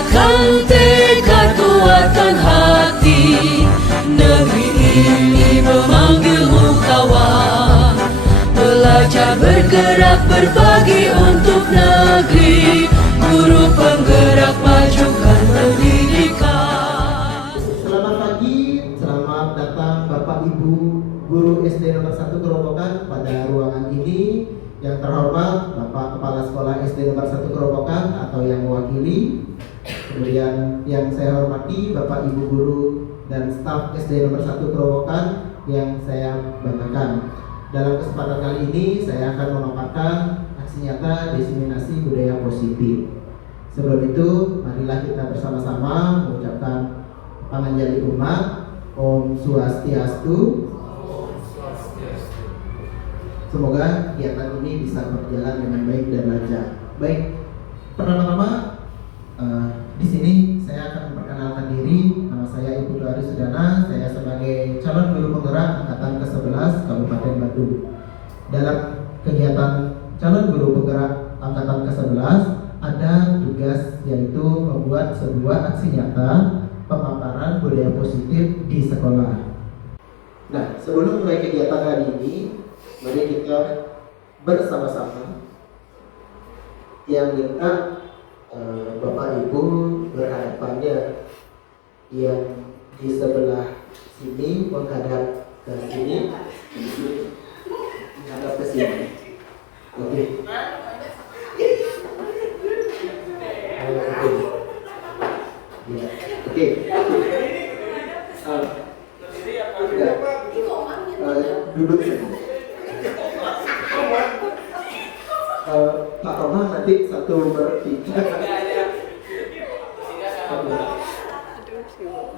Kuatkan tekad, kuatkan hati. Negeri ini memanggilmu kawan. Belajar bergerak berbagi untuk negeri. Guru penggerak majukan pendidikan. Selamat pagi, selamat datang Bapak Ibu Guru SD nomor 1 Kerobokan pada ruangan ini. Yang terhormat Bapak Kepala Sekolah SD nomor 1 Kerobokan atau yang mewakili. Kemudian yang saya hormati Bapak Ibu Guru dan staf SD nomor 1 Kerobokan yang saya banggakan. Dalam kesempatan kali ini saya akan memaparkan aksi nyata diseminasi budaya positif. Sebelum itu, marilah kita bersama-sama mengucapkan panganjali umat, Om Swastiastu. Semoga kegiatan ini bisa berjalan dengan baik dan lancar. Baik, pertama-tama di sini saya akan memperkenalkan diri. Nama saya Ibu Tuari Sudana. Saya sebagai calon guru penggerak angkatan ke-11 Kabupaten Bandung. Dalam kegiatan calon guru penggerak angkatan ke-11 ada tugas yaitu membuat sebuah aksi nyata pemaparan budaya positif di sekolah. Nah, sebelum mulai kegiatan hari ini, mari kita bersama-sama yang minta Bapak Ibu berhadapannya yang di sebelah sini menghadap ke sini, menghadap ke sini. Oke. Oke. Duduk saja. Pak Roman nanti satu bertiga.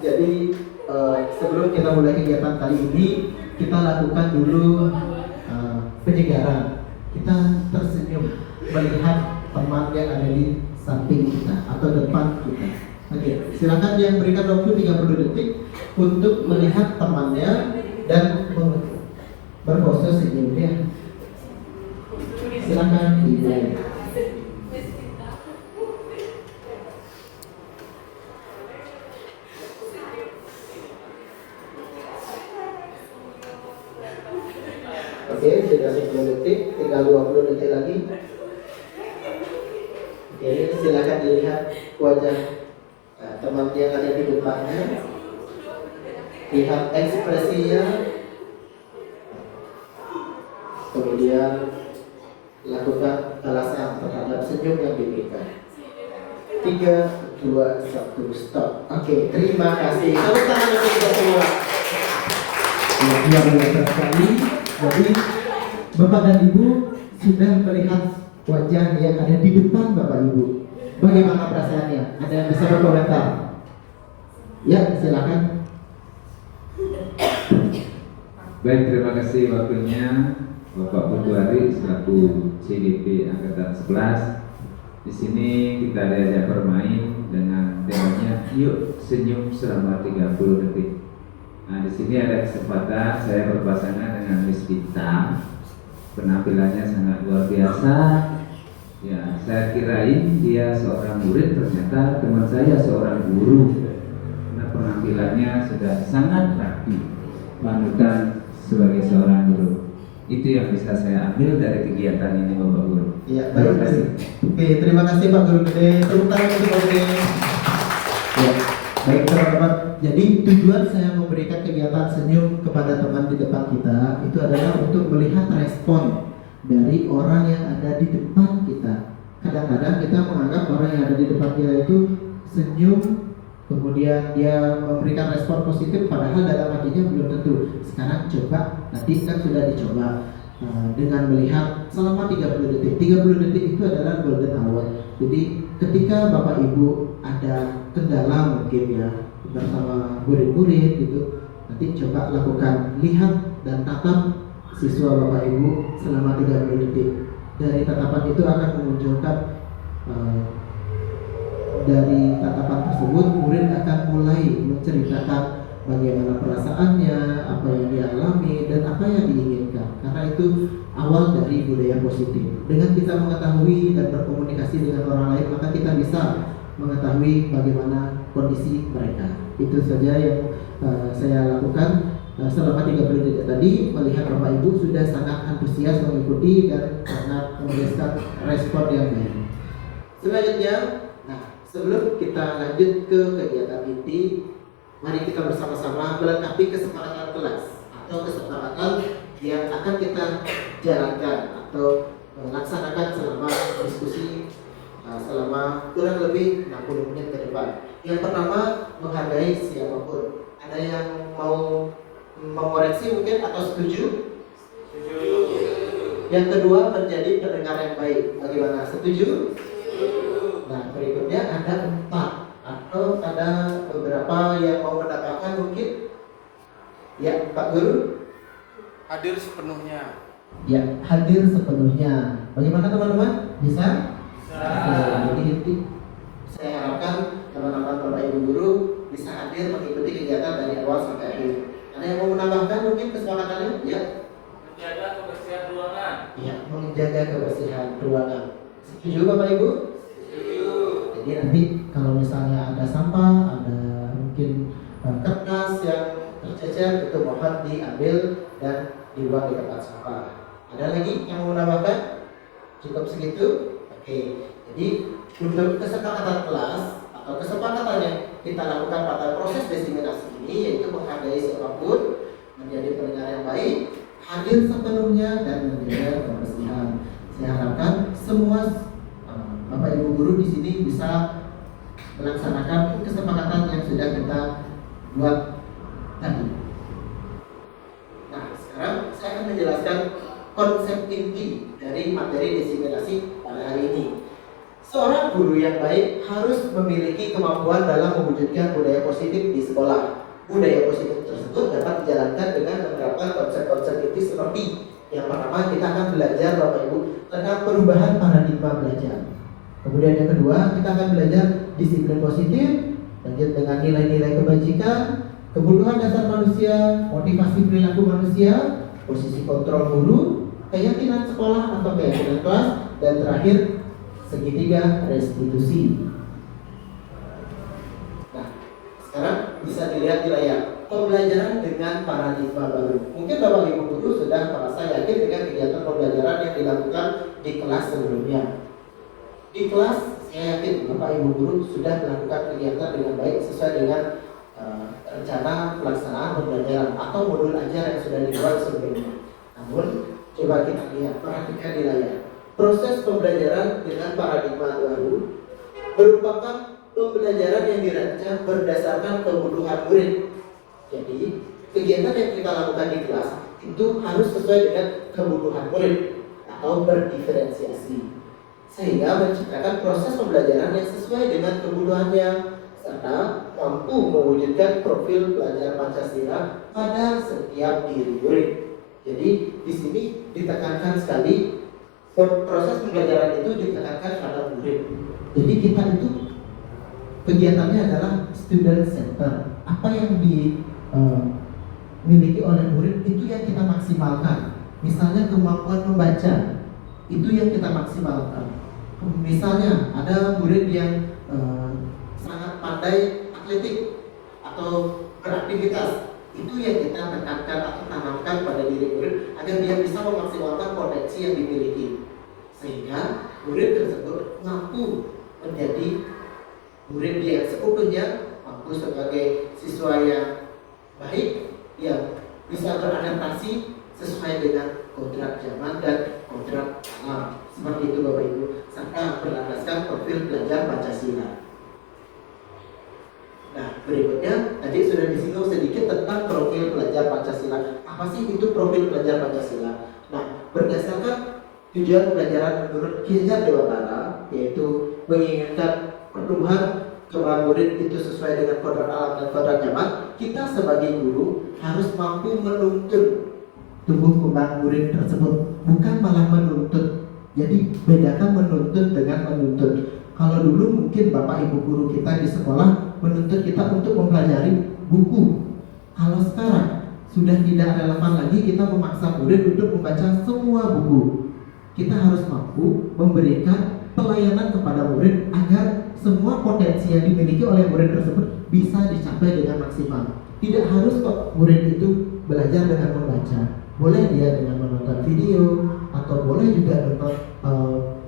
Jadi sebelum kita mulai kegiatan kali ini, kita lakukan dulu penyegaran. Kita tersenyum melihat teman yang ada di samping kita atau depan kita. Oke, silakan yang berikan waktu 30 detik untuk melihat temannya dan berpose senyum ya. Silakan dimulai. Oke, sudah 10 detik, tinggal 20 detik lagi. Oke, silakan dilihat wajah teman yang ada di depannya. Lihat ekspresinya. Kemudian lakukan alasan terhadap senyum yang diberikan. 3, 2, 1, stop. Oke, terima kasih. Tepuk tangan untuk kita semua. Luar biasa sekali. Jadi Bapak dan Ibu sudah melihat wajah yang ada di depan Bapak Ibu. Bagaimana perasaannya? Ada yang bisa berkomentar? Ya, silakan. Baik, terima kasih waktunya Bapak Putuari selaku CGP Angkatan 11. Di sini kita diajak bermain dengan temanya yuk senyum selama 30 detik. Nah, di sini ada kesempatan saya berpasangan dengan Miss Bintang. Penampilannya sangat luar biasa. Ya, saya kirain dia seorang murid, ternyata teman saya seorang guru. Karena penampilannya sudah sangat rapi, panutan sebagai seorang guru. Itu yang bisa saya ambil dari kegiatan ini, Bapak Guru. Iya, terima kasih. Oke, terima kasih Pak Guru Gede. Tepuk tangan untuk Pak Gede. Ya, baik teman-teman. Jadi tujuan saya memberikan kegiatan senyum kepada teman di depan kita itu adalah untuk melihat respon dari orang yang ada di depan kita. Kadang-kadang kita menganggap orang yang ada di depan kita itu senyum, kemudian dia memberikan respon positif, padahal dalam hatinya belum tentu. Sekarang coba, nanti kan sudah dicoba dengan melihat selama 30 detik. 30 detik itu adalah golden hour. Jadi ketika Bapak Ibu ada kendala mungkin ya bersama murid-murid gitu, nanti coba lakukan, lihat dan tatap siswa Bapak Ibu selama 30 detik. Dari tatapan itu akan memunculkan dari tatapan tersebut murid akan mulai menceritakan bagaimana perasaannya, apa yang dia alami dan apa yang diinginkan. Karena itu awal dari budaya positif. Dengan kita mengetahui dan berkomunikasi dengan orang lain, maka kita bisa mengetahui bagaimana kondisi mereka. Itu saja yang saya lakukan selama 3 periode tadi, melihat Bapak Ibu sudah sangat antusias mengikuti dan sangat memberikan respon yang baik. Selanjutnya, sebelum kita lanjut ke kegiatan inti, mari kita bersama-sama melengkapi kesepakatan kelas atau kesepakatan yang akan kita jalankan atau laksanakan selama diskusi selama kurang lebih 60 menit ke depan. Yang pertama, menghargai siapapun. Ada yang mau mengoreksi mungkin atau setuju? Setuju. Yang kedua, menjadi pendengar yang baik. Bagaimana? Setuju? Nah, berikutnya ada 4 atau ada beberapa yang mau menambahkan mungkin. Ya, Pak Guru. Hadir sepenuhnya. Ya, hadir sepenuhnya. Bagaimana teman-teman? Bisa? Jadi saya harapkan teman-teman Bapak Ibu Guru bisa hadir mengikuti kegiatan dari awal sampai akhir. Ada yang mau menambahkan mungkin kesepakatannya? Ya. Menjaga kebersihan ruangan. Ya, menjaga kebersihan ruangan. Setuju Bapak Ibu? Setuju. Jadi nanti kalau misalnya ada sampah, ada mungkin kertas yang tercecer, itu mohon diambil dan dibuang di tempat sampah. Ada lagi yang mau menambahkan? Cukup segitu? Oke. Jadi untuk kesepakatan kelas atau kesepakatan yang kita lakukan pada proses diseminasi ini, yaitu menghargai siapapun, menjadi pendengar yang baik, hadir sepenuhnya, dan menjaga kebersihan. Saya harapkan semua Bapak Ibu Guru di sini bisa melaksanakan kesepakatan yang sudah kita buat tadi. Nah, sekarang saya akan menjelaskan konsep inti dari materi diseminasi pada hari ini. Seorang guru yang baik harus memiliki kemampuan dalam mewujudkan budaya positif di sekolah. Budaya positif tersebut dapat dijalankan dengan menerapkan konsep-konsep inti seperti yang pertama, kita akan belajar Bapak Ibu tentang perubahan paradigma belajar. Kemudian yang kedua, kita akan belajar disiplin positif, lanjut dengan nilai-nilai kebajikan, kebutuhan dasar manusia, motivasi perilaku manusia, posisi kontrol guru, keyakinan sekolah atau keyakinan kelas, dan terakhir segitiga restitusi. Nah, sekarang bisa dilihat di layar pembelajaran dengan paradigma baru. Mungkin Bapak Ibu Guru sudah merasa yakin dengan kegiatan pembelajaran yang dilakukan di kelas sebelumnya. Di kelas, saya yakin Bapak Ibu Guru sudah melakukan kegiatan dengan baik sesuai dengan rencana pelaksanaan pembelajaran atau modul ajar yang sudah dibuat sebelumnya. Namun, coba kita lihat, perhatikan di layar. Proses pembelajaran dengan paradigma baru merupakan pembelajaran yang dirancang berdasarkan kebutuhan murid. Jadi, kegiatan yang kita lakukan di kelas itu harus sesuai dengan kebutuhan murid atau berdiferensiasi, sehingga menciptakan proses pembelajaran yang sesuai dengan kebutuhannya serta mampu mewujudkan profil pelajar Pancasila pada setiap diri murid. Jadi di sini ditekankan sekali proses pembelajaran itu ditekankan pada murid. Jadi kita itu kegiatannya adalah student center. Apa yang dimiliki oleh murid itu yang kita maksimalkan. Misalnya kemampuan membaca itu yang kita maksimalkan. Misalnya ada murid yang sangat pandai atletik atau beraktivitas, itu yang kita tekankan atau tanamkan pada diri murid agar dia bisa memaksimalkan potensi yang dimiliki, sehingga murid tersebut mampu menjadi murid yang seutuhnya, mampu sebagai siswa yang baik yang bisa beradaptasi sesuai dengan kodrat zaman dan kodrat alam. Seperti itu Bapak Ibu, serta berlandaskan profil pelajar Pancasila. Nah, berikutnya tadi sudah disinggung sedikit tentang profil pelajar Pancasila. Apa sih itu profil pelajar Pancasila? Nah, berdasarkan tujuan pembelajaran menurut Kijar Dewantara, yaitu menginginkan pertumbuhan kemampuan murid itu sesuai dengan kodrat alam dan kodrat zaman, kita sebagai guru harus mampu menuntun tumbuh kembang murid tersebut, bukan malah menuntut. Jadi bedakan menuntut dengan menuntut. Kalau dulu mungkin Bapak Ibu guru kita di sekolah menuntut kita untuk mempelajari buku. Kalau sekarang sudah tidak relevan lagi kita memaksa murid untuk membaca semua buku. Kita harus mampu memberikan pelayanan kepada murid agar semua semua potensi yang dimiliki oleh murid tersebut bisa dicapai dengan maksimal. Tidak harus kok murid itu belajar dengan membaca. Boleh dia dengan menonton video, atau boleh juga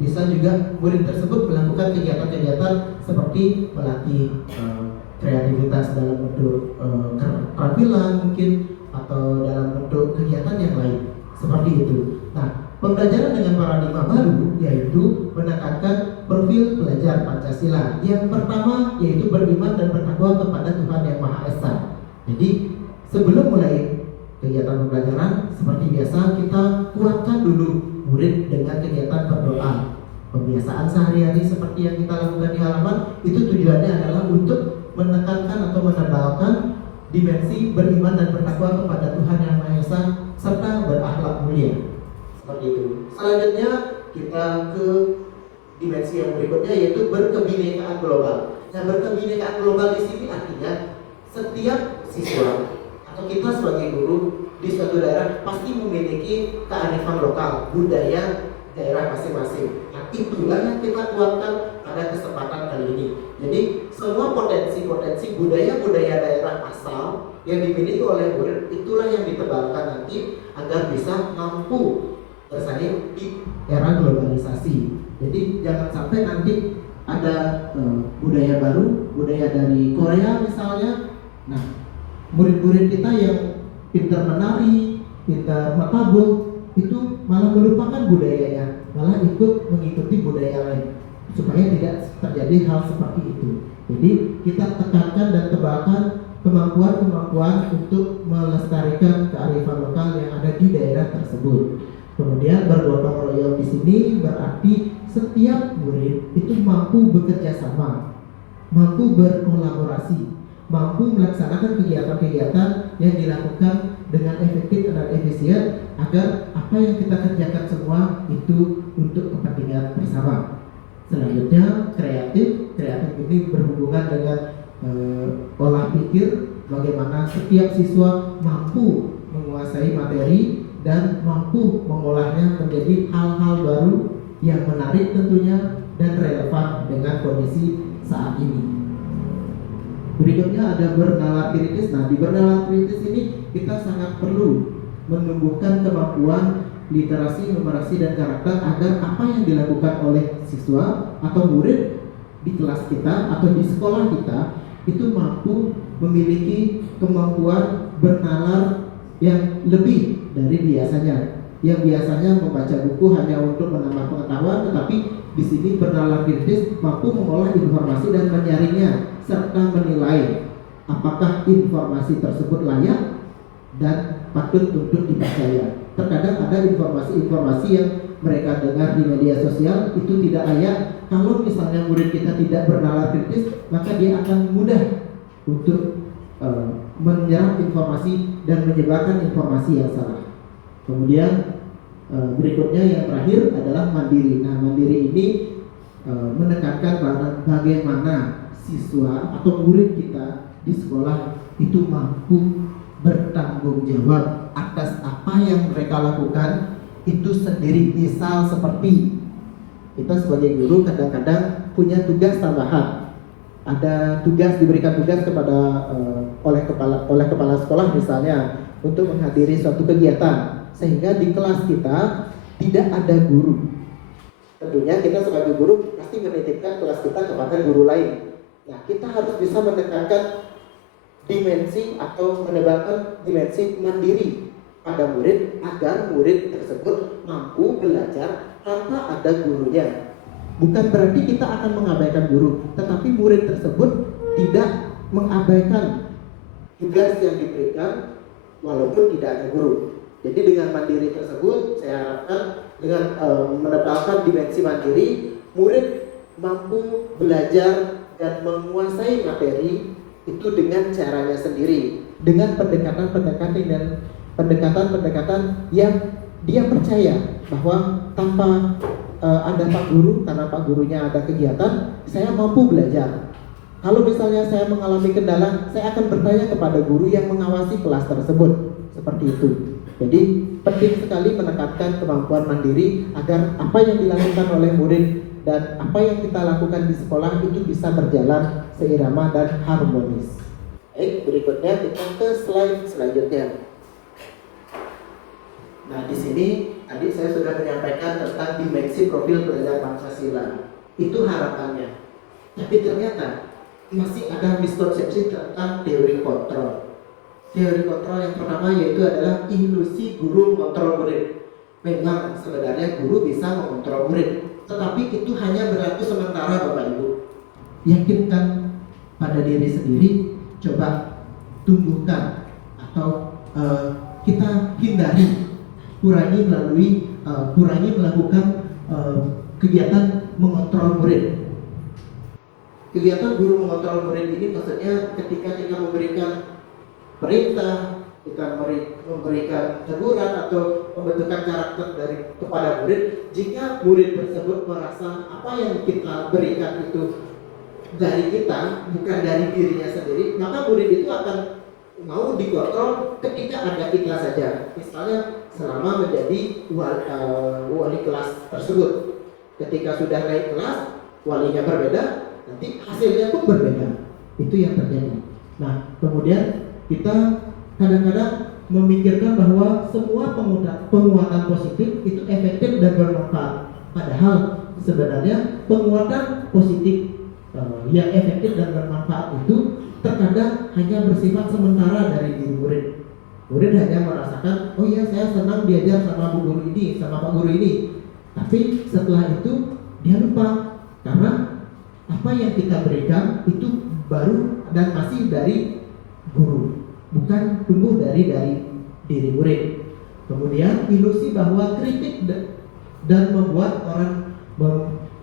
bisa juga murid tersebut melakukan kegiatan-kegiatan seperti melatih kreativitas dalam bentuk keterampilan mungkin, atau dalam bentuk kegiatan yang lain seperti itu. Nah, pembelajaran dengan paradigma baru yaitu menekankan profil pelajar Pancasila. Yang pertama yaitu beriman dan bertakwa kepada Tuhan Yang Maha Esa. Jadi sebelum mulai kegiatan pembelajaran, seperti biasa kita kuatkan dulu murid dengan kegiatan berdoa. Pembiasaan sehari-hari seperti yang kita lakukan di halaman, itu tujuannya adalah untuk menekankan atau menebalkan dimensi beriman dan bertakwa kepada Tuhan Yang Maha Esa serta berakhlak mulia. Seperti itu. Selanjutnya kita ke dimensi yang berikutnya yaitu berkebinekaan global. Nah, berkebinekaan global di sini artinya setiap siswa atau kita sebagai guru di suatu daerah pasti memiliki kearifan lokal, budaya daerah masing-masing. Nah, itulah yang kita kuatkan pada kesempatan kali ini. Jadi semua potensi-potensi budaya-budaya daerah asal yang dimiliki oleh murid itulah yang ditebalkan nanti agar bisa mampu bersaing di era globalisasi. Jadi jangan sampai nanti ada budaya baru, budaya dari Korea misalnya. Nah, murid-murid kita yang pintar menari, pintar matabul, itu malah melupakan budayanya, malah ikut mengikuti budaya lain, supaya tidak terjadi hal seperti itu. Jadi kita tekankan dan tebalkan kemampuan-kemampuan untuk melestarikan kearifan lokal yang ada di daerah tersebut. Kemudian bergotong royong di sini berarti setiap murid itu mampu bekerja sama, mampu berkolaborasi, mampu melaksanakan kegiatan-kegiatan yang dilakukan dengan efektif dan efisien agar apa yang kita kerjakan semua itu untuk kepentingan bersama. Selanjutnya kreatif ini berhubungan dengan olah pikir, bagaimana setiap siswa mampu menguasai materi dan mampu mengolahnya menjadi hal-hal baru yang menarik tentunya dan relevan dengan kondisi saat ini. Berikutnya ada bernalar kritis. Nah, di bernalar kritis ini kita sangat perlu menumbuhkan kemampuan literasi, numerasi, dan karakter agar apa yang dilakukan oleh siswa atau murid di kelas kita atau di sekolah kita itu mampu memiliki kemampuan bernalar yang lebih dari biasanya. Yang biasanya membaca buku hanya untuk menambah pengetahuan, tetapi di sini bernalar kritis mampu mengolah informasi dan menyaringnya serta menilai apakah informasi tersebut layak dan patut untuk dipercaya. Terkadang ada informasi-informasi yang mereka dengar di media sosial itu tidak layak. Kalau misalnya murid kita tidak bernalar kritis, maka dia akan mudah untuk menyerap informasi dan menyebarkan informasi yang salah. Kemudian berikutnya yang terakhir adalah mandiri. Nah, mandiri ini menekankan bagaimana siswa atau murid kita di sekolah itu mampu bertanggung jawab atas apa yang mereka lakukan itu sendiri. Misal seperti kita sebagai guru kadang-kadang punya tugas tambahan. Ada tugas, diberikan tugas kepada oleh kepala sekolah misalnya untuk menghadiri suatu kegiatan, sehingga di kelas kita tidak ada guru. Tentunya kita sebagai guru pasti menitipkan kelas kita kepada guru lain. Nah, kita harus bisa menekankan dimensi atau menebalkan dimensi mandiri pada murid agar murid tersebut mampu belajar tanpa ada gurunya. Bukan berarti kita akan mengabaikan guru, tetapi murid tersebut tidak mengabaikan tugas yang diberikan walaupun tidak ada guru. Jadi dengan mandiri tersebut saya harapkan dengan menebalkan dimensi mandiri, murid mampu belajar dan menguasai materi itu dengan caranya sendiri, dengan pendekatan yang dia percaya bahwa tanpa ada Pak Guru, karena Pak Gurunya ada kegiatan, saya mampu belajar. Kalau misalnya saya mengalami kendala, saya akan bertanya kepada guru yang mengawasi kelas tersebut. Seperti itu. Jadi penting sekali menekankan kemampuan mandiri agar apa yang dilakukan oleh murid dan apa yang kita lakukan di sekolah itu bisa berjalan seirama dan harmonis. Baik, berikutnya kita ke slide selanjutnya. Nah, di sini tadi saya sudah menyampaikan tentang dimensi profil belajar Pancasila. Itu harapannya. Tapi ternyata masih ada miskonsepsi tentang teori kontrol. Teori kontrol yang pertama yaitu adalah ilusi guru mengontrol murid. Memang sebenarnya guru bisa mengontrol murid, tetapi itu hanya berlaku sementara Bapak Ibu. Yakinkan pada diri sendiri, coba tumbuhkan atau kita hindari, kurangi melakukan kegiatan mengontrol murid. Kegiatan guru mengontrol murid ini maksudnya ketika kita memberikan perintah, kita memberikan teguran atau pembentukan karakter kepada murid, jika murid tersebut merasa apa yang kita berikan itu dari kita, bukan dari dirinya sendiri, maka murid itu akan mau dikontrol ketika ada kita saja. Misalnya selama menjadi wali kelas tersebut. Ketika sudah naik kelas, walinya berbeda, nanti hasilnya pun berbeda. Itu yang terjadi. Nah, kemudian kita kadang-kadang memikirkan bahwa semua penguatan positif itu efektif dan bermanfaat. Padahal sebenarnya penguatan positif yang efektif dan bermanfaat itu terkadang hanya bersifat sementara dari diri murid. Murid hanya merasakan, oh iya saya senang diajar sama bu guru ini, sama pak guru ini. Tapi setelah itu dia lupa, karena apa yang kita berikan itu baru dan masih dari guru, bukan tumbuh dari diri murid. Kemudian ilusi bahwa kritik dan membuat orang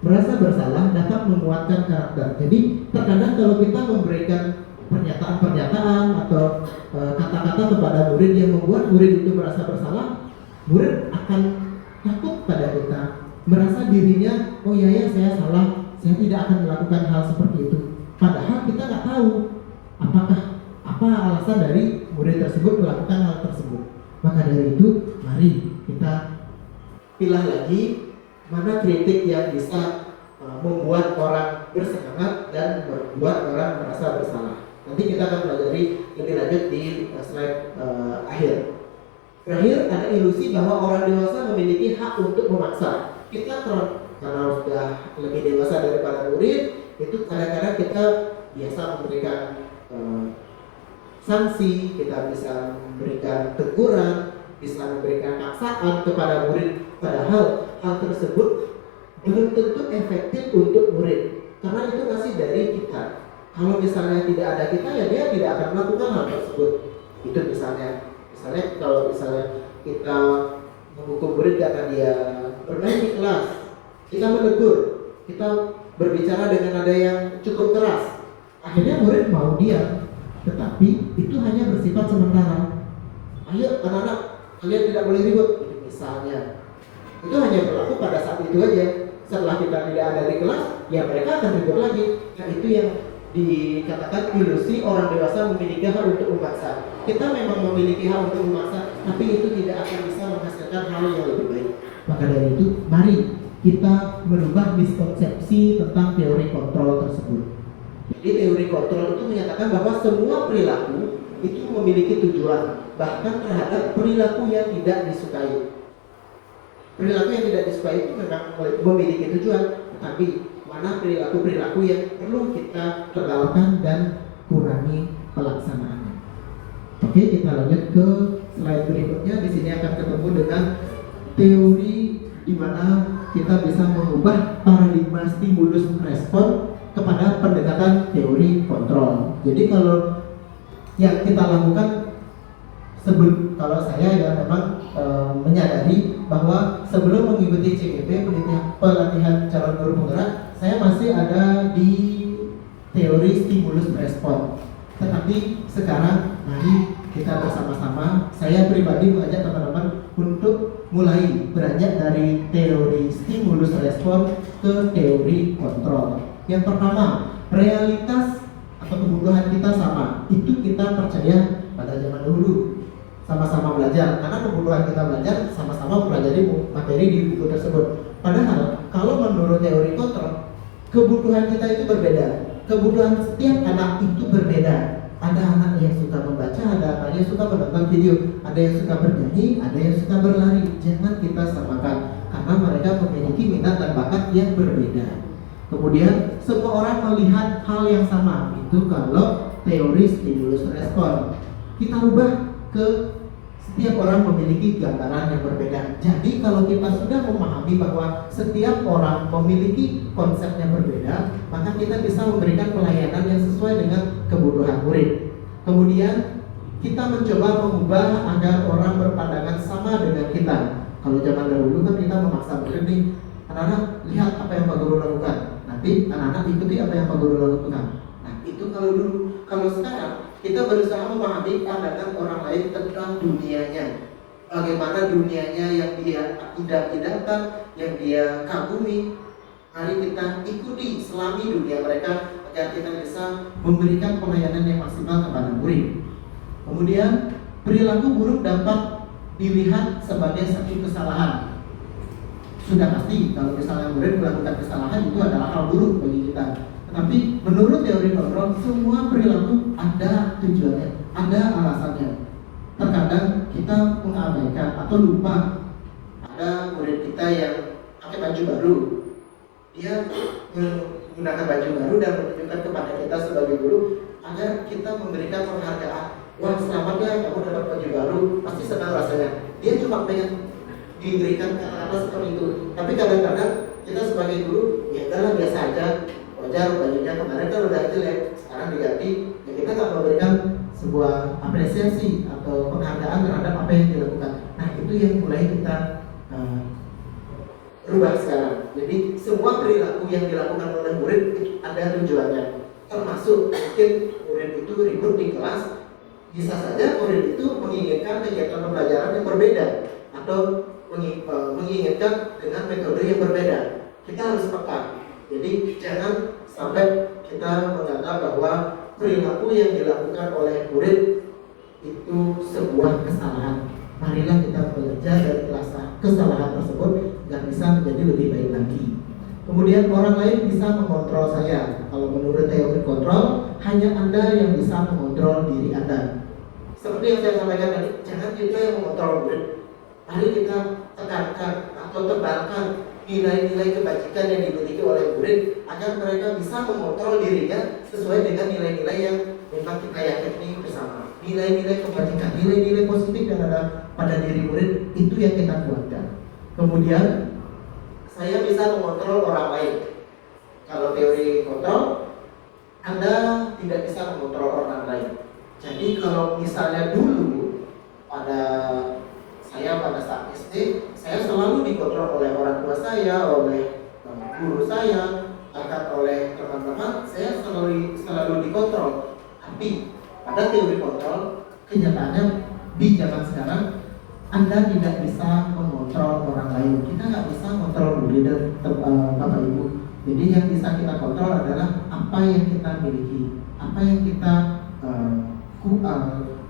merasa bersalah dapat menguatkan karakter. Jadi terkadang kalau kita memberikan pernyataan-pernyataan atau kata-kata kepada murid yang membuat murid itu merasa bersalah, murid akan takut pada kita, merasa dirinya, oh ya saya salah, saya tidak akan melakukan hal seperti itu. Padahal kita nggak tahu apa alasan dari murid tersebut melakukan hal tersebut. Maka dari itu, mari kita pilah lagi mana kritik yang bisa membuat orang bersemangat dan membuat orang merasa bersalah. Nanti kita akan pelajari lebih lanjut di slide akhir. Terakhir, ada ilusi bahwa orang dewasa memiliki hak untuk memaksa. Kita karena sudah lebih dewasa daripada murid, itu kadang-kadang kita biasa memberikan sanksi, kita bisa memberikan teguran, bisa memberikan paksaan kepada murid. Padahal hal tersebut belum tentu efektif untuk murid, karena itu masih dari kita. Kalau misalnya tidak ada kita, ya dia tidak akan melakukan hal tersebut. Itu misalnya kalau kita menghukum murid karena dia bermain di kelas, kita menegur, kita berbicara dengan nada yang cukup keras, akhirnya murid mau diam, tetapi itu hanya bersifat sementara. Ayo anak-anak, kalian tidak boleh ribut, misalnya. Itu hanya berlaku pada saat itu aja. Setelah kita tidak ada di kelas, ya mereka akan ribut lagi. Nah, itu yang dikatakan ilusi orang dewasa memiliki hak untuk memaksa. Kita memang memiliki hak untuk memaksa, tapi itu tidak akan bisa menghasilkan hal yang lebih baik. Maka dari itu, mari kita merubah miskonsepsi tentang teori kontrol tersebut. Jadi teori kontrol itu menyatakan bahwa semua perilaku itu memiliki tujuan, bahkan terhadap perilaku yang tidak disukai. Perilaku yang tidak disukai itu memang memiliki tujuan, tapi mana perilaku-perilaku yang perlu kita tegalkan dan kurangi pelaksanaannya. Oke, kita lanjut ke slide berikutnya. Di sini akan ketemu dengan teori di mana kita bisa mengubah paradigma stimulus respon kepada pendekatan teori kontrol. Jadi kalau yang kita lakukan kalau saya ya memang menyadari bahwa sebelum mengikuti CGP pelatihan calon guru penggerak, saya masih ada di teori stimulus respon. Tetapi sekarang mari kita bersama-sama, saya pribadi mengajak teman-teman untuk mulai beranjak dari teori stimulus respon ke teori kontrol. Yang pertama, realitas atau kebutuhan kita sama. Itu kita percaya pada zaman dahulu. Sama-sama belajar, karena kebutuhan kita belajar sama-sama mempelajari materi di buku tersebut. Padahal kalau menurut teori kontrol, kebutuhan kita itu berbeda. Kebutuhan setiap anak itu berbeda. Ada anak yang suka membaca, ada anak yang suka menonton video, ada yang suka bernyanyi, ada yang suka berlari. Jangan kita samakan, karena mereka memiliki minat dan bakat yang berbeda. Kemudian semua orang melihat hal yang sama. Itu kalau teori stimulus respon. Kita ubah ke setiap orang memiliki gambaran yang berbeda. Jadi kalau kita sudah memahami bahwa setiap orang memiliki konsep yang berbeda, maka kita bisa memberikan pelayanan yang sesuai dengan kebutuhan murid. Kemudian kita mencoba mengubah agar orang berpandangan sama dengan kita. Kalau zaman dahulu kan kita memaksa murid nih, anak-anak lihat apa yang Pak Guru lakukan, nanti anak-anak ikuti apa yang Pak Guru lakukan. Nah itu kalau dulu. Kalau sekarang kita berusaha memahami pandangan orang lain tentang dunianya, bagaimana dunianya yang dia idam-idamkan, yang dia kagumi. Mari kita ikuti selami dunia mereka agar kita bisa memberikan pelayanan yang maksimal kepada murid. Kemudian perilaku buruk dapat dilihat sebagai satu kesalahan. Sudah pasti kalau misalnya murid melakukan kesalahan itu adalah hal buruk bagi kita. Tapi menurut teori kontrol, semua perilaku ada tujuannya, ada alasannya. Terkadang kita mengabaikan atau lupa. Ada murid kita yang pakai baju baru, dia menggunakan baju baru dan menunjukkan kepada kita sebagai guru agar kita memberikan penghargaan. Wah, selamat ya kamu dapat baju baru, pasti senang rasanya. Dia cuma pengen diberikan kata-kata seperti itu. Tapi kadang-kadang kita sebagai guru, ya udahlah biasa aja. Wajar bajunya kemarin kan udah jelek, sekarang diganti, ya kita nggak memberikan sebuah apresiasi atau penghargaan terhadap apa yang dilakukan. Nah itu yang mulai kita rubah sekarang. Jadi semua perilaku yang dilakukan oleh murid ada tujuannya. Termasuk mungkin murid itu ribut di kelas, bisa saja murid itu menginginkan kegiatan pembelajaran yang berbeda atau menginginkan dengan metode yang berbeda. Kita harus peka. Jadi jangan sampai kita menganggap bahwa perilaku yang dilakukan oleh murid itu sebuah kesalahan. Marilah kita belajar dari kesalahan tersebut dan bisa menjadi lebih baik lagi. Kemudian orang lain bisa mengontrol saya. Kalau menurut teori kontrol, hanya Anda yang bisa mengontrol diri Anda. Seperti yang saya sampaikan tadi, jangan kita yang mengontrol murid. Mari kita tekankan atau tebarkan nilai-nilai kebajikan yang dimiliki oleh murid agar mereka bisa mengontrol dirinya sesuai dengan nilai-nilai yang memang kita yakini bersama. Nilai-nilai kebajikan, nilai-nilai positif yang ada pada diri murid itu yang kita kuatkan. Kemudian saya bisa mengontrol orang lain. Kalau teori kontrol, Anda tidak bisa mengontrol orang lain. Jadi kalau misalnya dulu pada saat SD, saya selalu dikontrol oleh orang tua saya, oleh guru saya, bahkan oleh teman-teman, saya selalu dikontrol. Tapi pada teori kontrol, kenyataannya di zaman sekarang Anda tidak bisa mengontrol orang lain. Kita nggak bisa mengontrol diri dan Bapak Ibu. Jadi yang bisa kita kontrol adalah apa yang kita miliki, apa yang kita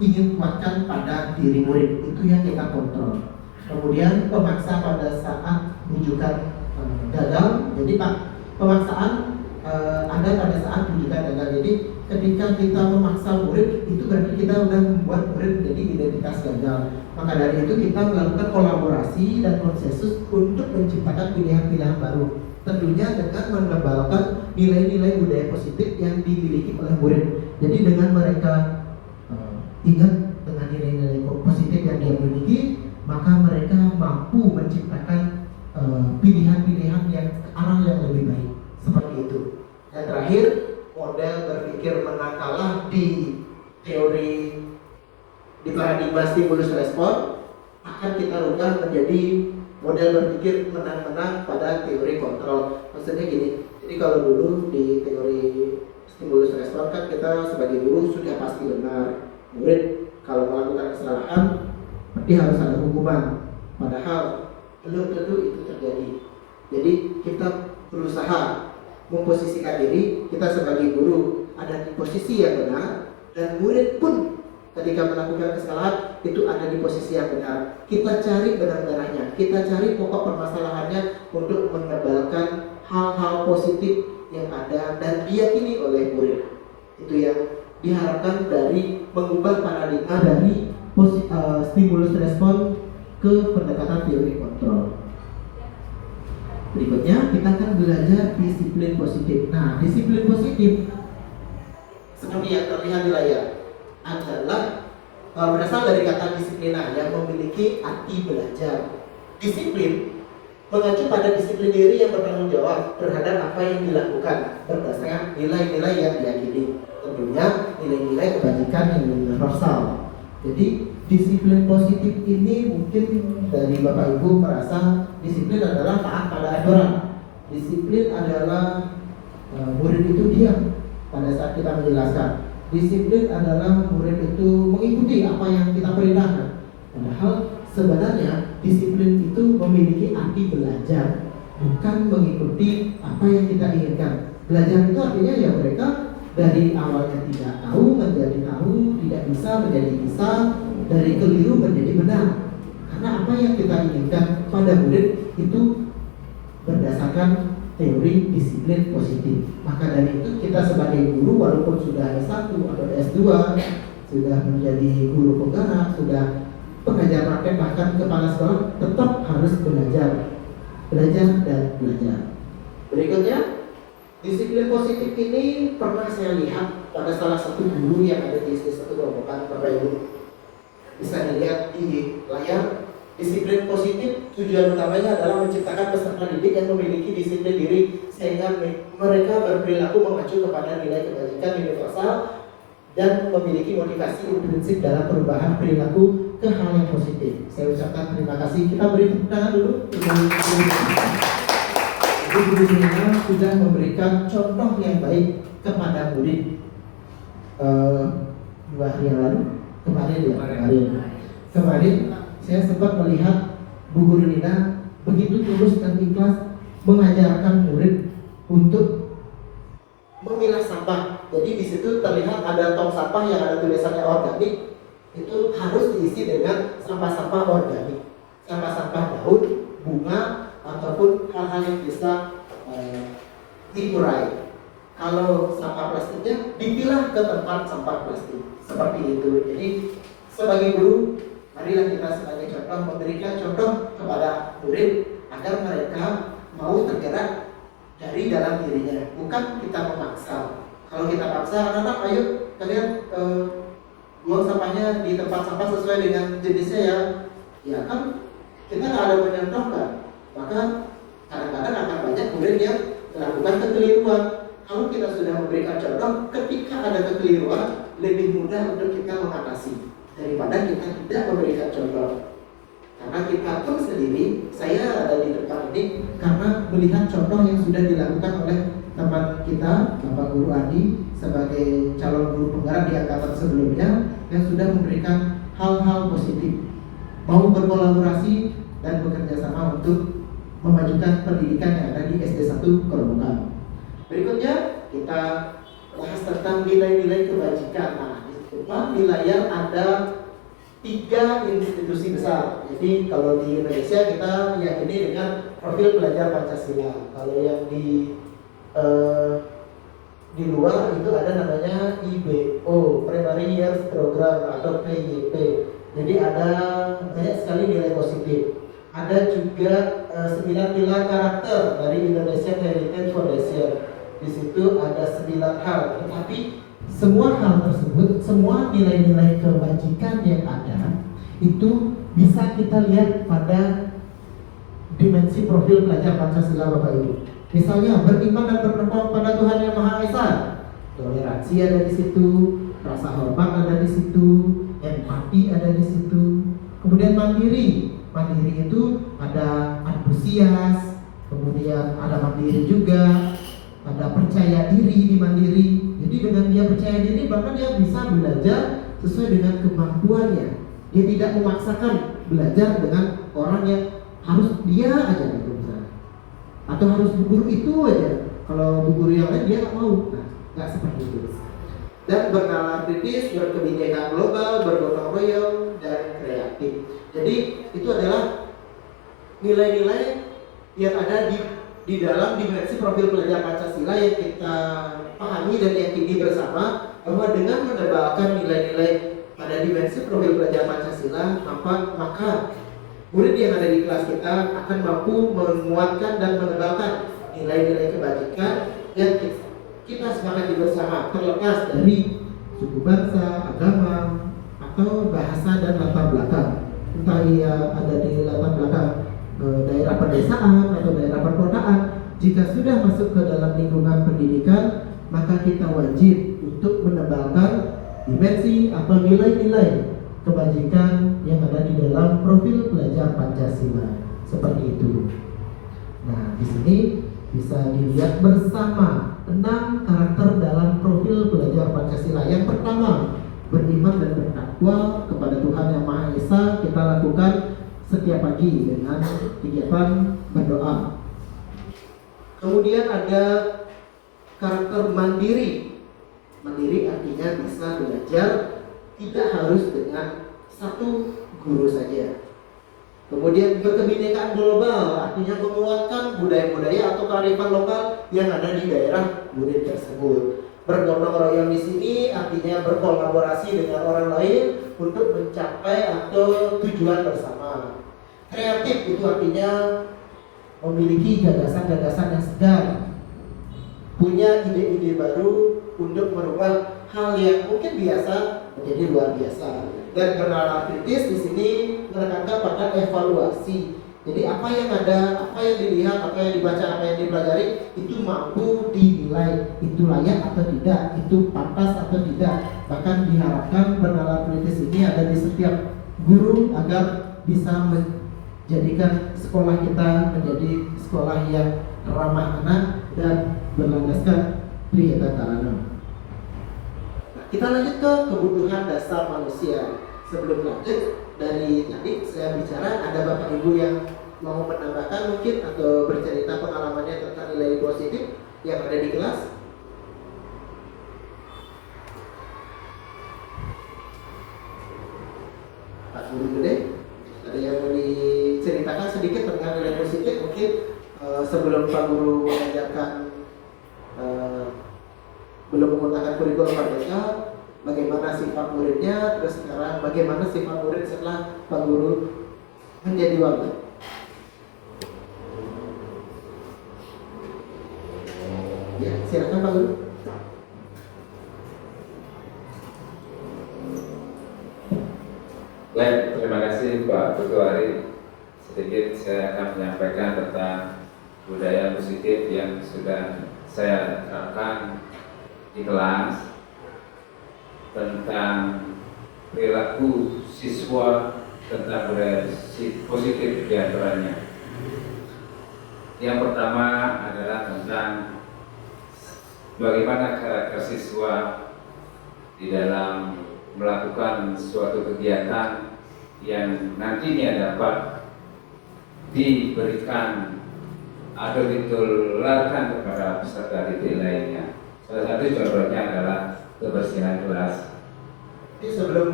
ingin kuatkan pada diri murid, itu yang kita kontrol. Kemudian pemaksa pada saat rujukan gagal. Jadi pemaksaan ada pada saat rujukan gagal. Jadi ketika kita memaksa murid, itu berarti kita sudah membuat murid menjadi identitas gagal. Maka dari itu kita melakukan kolaborasi dan konsensus untuk menciptakan pilihan-pilihan baru. Tentunya dengan menebalkan nilai-nilai budaya positif yang dimiliki oleh murid. Jadi dengan mereka ingat dengan nilai-nilai positif yang dia miliki, maka mereka mampu menciptakan pilihan-pilihan yang ke arah yang lebih baik. Seperti itu. Dan terakhir, model berpikir menang kalah di teori di paradigma stimulus respon akan kita rubah menjadi model berpikir menang-menang pada teori kontrol. Maksudnya gini, jadi kalau dulu di teori stimulus respon kan kita sebagai guru sudah pasti benar. Murid kalau melakukan kesalahan berarti harus ada hukuman. Padahal belum tentu itu terjadi. Jadi kita berusaha memposisikan diri kita sebagai guru ada di posisi yang benar, dan murid pun Ketika melakukan kesalahan itu ada di posisi yang benar. Kita cari benang-benangnya, kita cari pokok permasalahannya untuk menebalkan hal-hal positif yang ada dan diyakini oleh murid. Itu yang diharapkan dari mengubah paradigma dari stimulus respon ke pendekatan teori kontrol. Berikutnya kita akan belajar disiplin positif. Nah, disiplin positif seperti yang terlihat di layar adalah berasal dari kata disiplina yang memiliki arti belajar. Disiplin mengacu pada disiplin diri yang bertanggung jawab terhadap apa yang dilakukan berdasarkan nilai-nilai yang diyakini. Tentunya nilai-nilai kebajikan yang universal. Jadi disiplin positif ini mungkin dari Bapak Ibu merasa disiplin adalah taat pada aturan. Disiplin adalah murid itu diam pada saat kita menjelaskan. Disiplin adalah murid itu mengikuti apa yang kita perintahkan. Padahal sebenarnya disiplin itu memiliki arti belajar, bukan mengikuti apa yang kita inginkan. Belajar itu artinya ya mereka dari awalnya tidak tahu menjadi tahu, tidak bisa menjadi bisa, dari keliru menjadi benar. Karena apa yang kita inginkan pada murid itu berdasarkan teori disiplin positif. Maka dari itu kita sebagai guru walaupun sudah S1 atau S2, sudah menjadi guru penggerak, sudah pengajar praktek bahkan kepala sekolah, tetap harus belajar dan belajar. Berikutnya, disiplin positif ini pernah saya lihat pada salah satu guru yang ada di SD1 Gerobokan, Bapak Ibu. Bisa dilihat di layar. Disiplin positif tujuan utamanya adalah menciptakan peserta didik yang memiliki disiplin diri sehingga mereka berperilaku mengacu kepada nilai kebajikan universal dan memiliki motivasi intrinsik dalam perubahan perilaku ke hal yang positif. Saya ucapkan terima kasih. Kita beri tepuk tangan dulu. Guru kita sudah memberikan contoh yang baik kepada murid. 2 hari yang lalu, kemarin saya sempat melihat Bu Guru Nina begitu tulus dan ikhlas mengajarkan murid untuk memilah sampah. Jadi di situ terlihat ada tong sampah yang ada tulisannya organik, itu harus diisi dengan sampah-sampah organik, sampah-sampah daun, bunga, ataupun hal-hal yang bisa diurai. Kalau sampah plastiknya dipilah ke tempat sampah plastik, seperti itu. Jadi sebagai guru, marilah kita sebagai contoh memberikan contoh kepada murid agar mereka mau tergerak dari dalam dirinya, bukan kita memaksa. Kalau kita paksa anak-anak, ayo kalian buang sampahnya di tempat sampah sesuai dengan jenisnya ya kan kita nggak ada mencontohkan, maka kadang-kadang akan banyak murid yang melakukan kekeliruan. Kalau kita sudah memberikan contoh, ketika ada kekeliruan lebih mudah untuk kita mengatasi daripada kita tidak memberikan contoh. Karena kita pun sendiri, saya ada di tempat ini karena melihat contoh yang sudah dilakukan oleh teman kita, Bapak Guru Adi, sebagai calon guru penggerak di angkatan sebelumnya, yang sudah memberikan hal-hal positif, mau berkolaborasi dan bekerja sama untuk memajukan pendidikan yang ada di SD1 Gerobokan. Berikutnya kita bahas tentang nilai-nilai kebajikan. Nah, di layar ada 3 institusi besar. Jadi kalau di Indonesia kita yakini dengan profil pelajar Pancasila. Kalau yang di luar itu ada namanya IBO, Primary Years Program atau PYP. Jadi ada banyak sekali nilai positif. Ada juga 9 pilar karakter dari Indonesian Heritage Foundation. Di situ ada 9 hal, tetapi semua hal tersebut, semua nilai-nilai kebajikan yang ada itu bisa kita lihat pada dimensi profil pelajar Pancasila, Bapak Ibu. Misalnya beriman dan bertakwa pada Tuhan Yang Maha Esa, toleransi ada di situ, rasa hormat ada di situ, empati ada di situ. Kemudian mandiri itu ada antusias, kemudian ada mandiri juga, ada percaya diri di mandiri. Jadi dengan dia percaya diri, bahkan dia bisa belajar sesuai dengan kemampuannya. Dia tidak memaksakan belajar dengan orang yang harus dia aja gitu misalnya, atau harus bu guru itu aja. Kalau bu guru yang lain dia nggak mau. Nah, nggak seperti itu. dan bernalar kritis, berkebinekaan global, bergotong royong, dan kreatif. Jadi itu adalah nilai-nilai yang ada di dalam dimensi profil pelajar Pancasila yang kita pahami dan yakini bersama, bahwa dengan menebalkan nilai-nilai pada dimensi profil pelajar Pancasila, maka murid yang ada di kelas kita akan mampu menguatkan dan menebalkan nilai-nilai kebajikan yang kita sepakati bersama, terlepas dari suku, bangsa, agama, atau bahasa dan latar belakang. Entah ia ada di latar belakang daerah pedesaan atau daerah perkotaan, jika sudah masuk ke dalam lingkungan pendidikan, maka kita wajib untuk menebalkan dimensi atau nilai-nilai kebajikan yang ada di dalam profil pelajar Pancasila. Seperti itu. Nah, di sini bisa dilihat bersama 6 karakter dalam profil pelajar Pancasila. Yang pertama, beriman dan bertakwa kepada Tuhan Yang Maha Esa. Kita lakukan setiap pagi dengan kegiatan berdoa. Kemudian ada karakter mandiri. Mandiri artinya bisa belajar tidak harus dengan satu guru saja. Kemudian berkebinekaan global, artinya menguatkan budaya-budaya atau kearifan lokal yang ada di daerah murid tersebut. Bergotong royong di sini artinya berkolaborasi dengan orang lain untuk mencapai atau tujuan bersama. Kreatif itu artinya memiliki gagasan-gagasan yang segar, punya ide-ide baru untuk merubah hal yang mungkin biasa menjadi luar biasa. Dan bernalar kritis di sini menekankan pada evaluasi. Jadi apa yang ada, apa yang dilihat, apa yang dibaca, apa yang dipelajari itu mampu dinilai, itu layak atau tidak, itu pantas atau tidak. Bahkan diharapkan bernalar kritis ini ada di setiap guru agar bisa menjadikan sekolah kita menjadi sekolah yang ramah anak dan berlandaskan Trihita Karana. Kita lanjut ke kebutuhan dasar manusia. Sebelum lanjut, dari tadi saya bicara, ada Bapak Ibu yang mau menambahkan mungkin atau bercerita pengalamannya tentang nilai positif yang ada di kelas. Pak Guru Gede, ada yang mau diceritakan sedikit tentang nilai positif mungkin sebelum Pak Guru mengajarkan belum menggunakan kurikulum merdeka, bagaimana sifat muridnya, terus sekarang bagaimana sifat murid setelah Pak Guru menjadi wali. Ya, silakan Pak Guru. Baik, terima kasih Pak Ketua Ari. Sedikit saya akan menyampaikan tentang budaya positif yang sudah saya terapkan di kelas, tentang perilaku siswa, tentang budaya positif di antaranya. Yang pertama adalah tentang bagaimana karakter siswa di dalam melakukan suatu kegiatan yang nantinya dapat diberikan atau ditularkan kepada peserta didik lainnya. Salah satu contohnya adalah kebersihan kelas. Jadi sebelum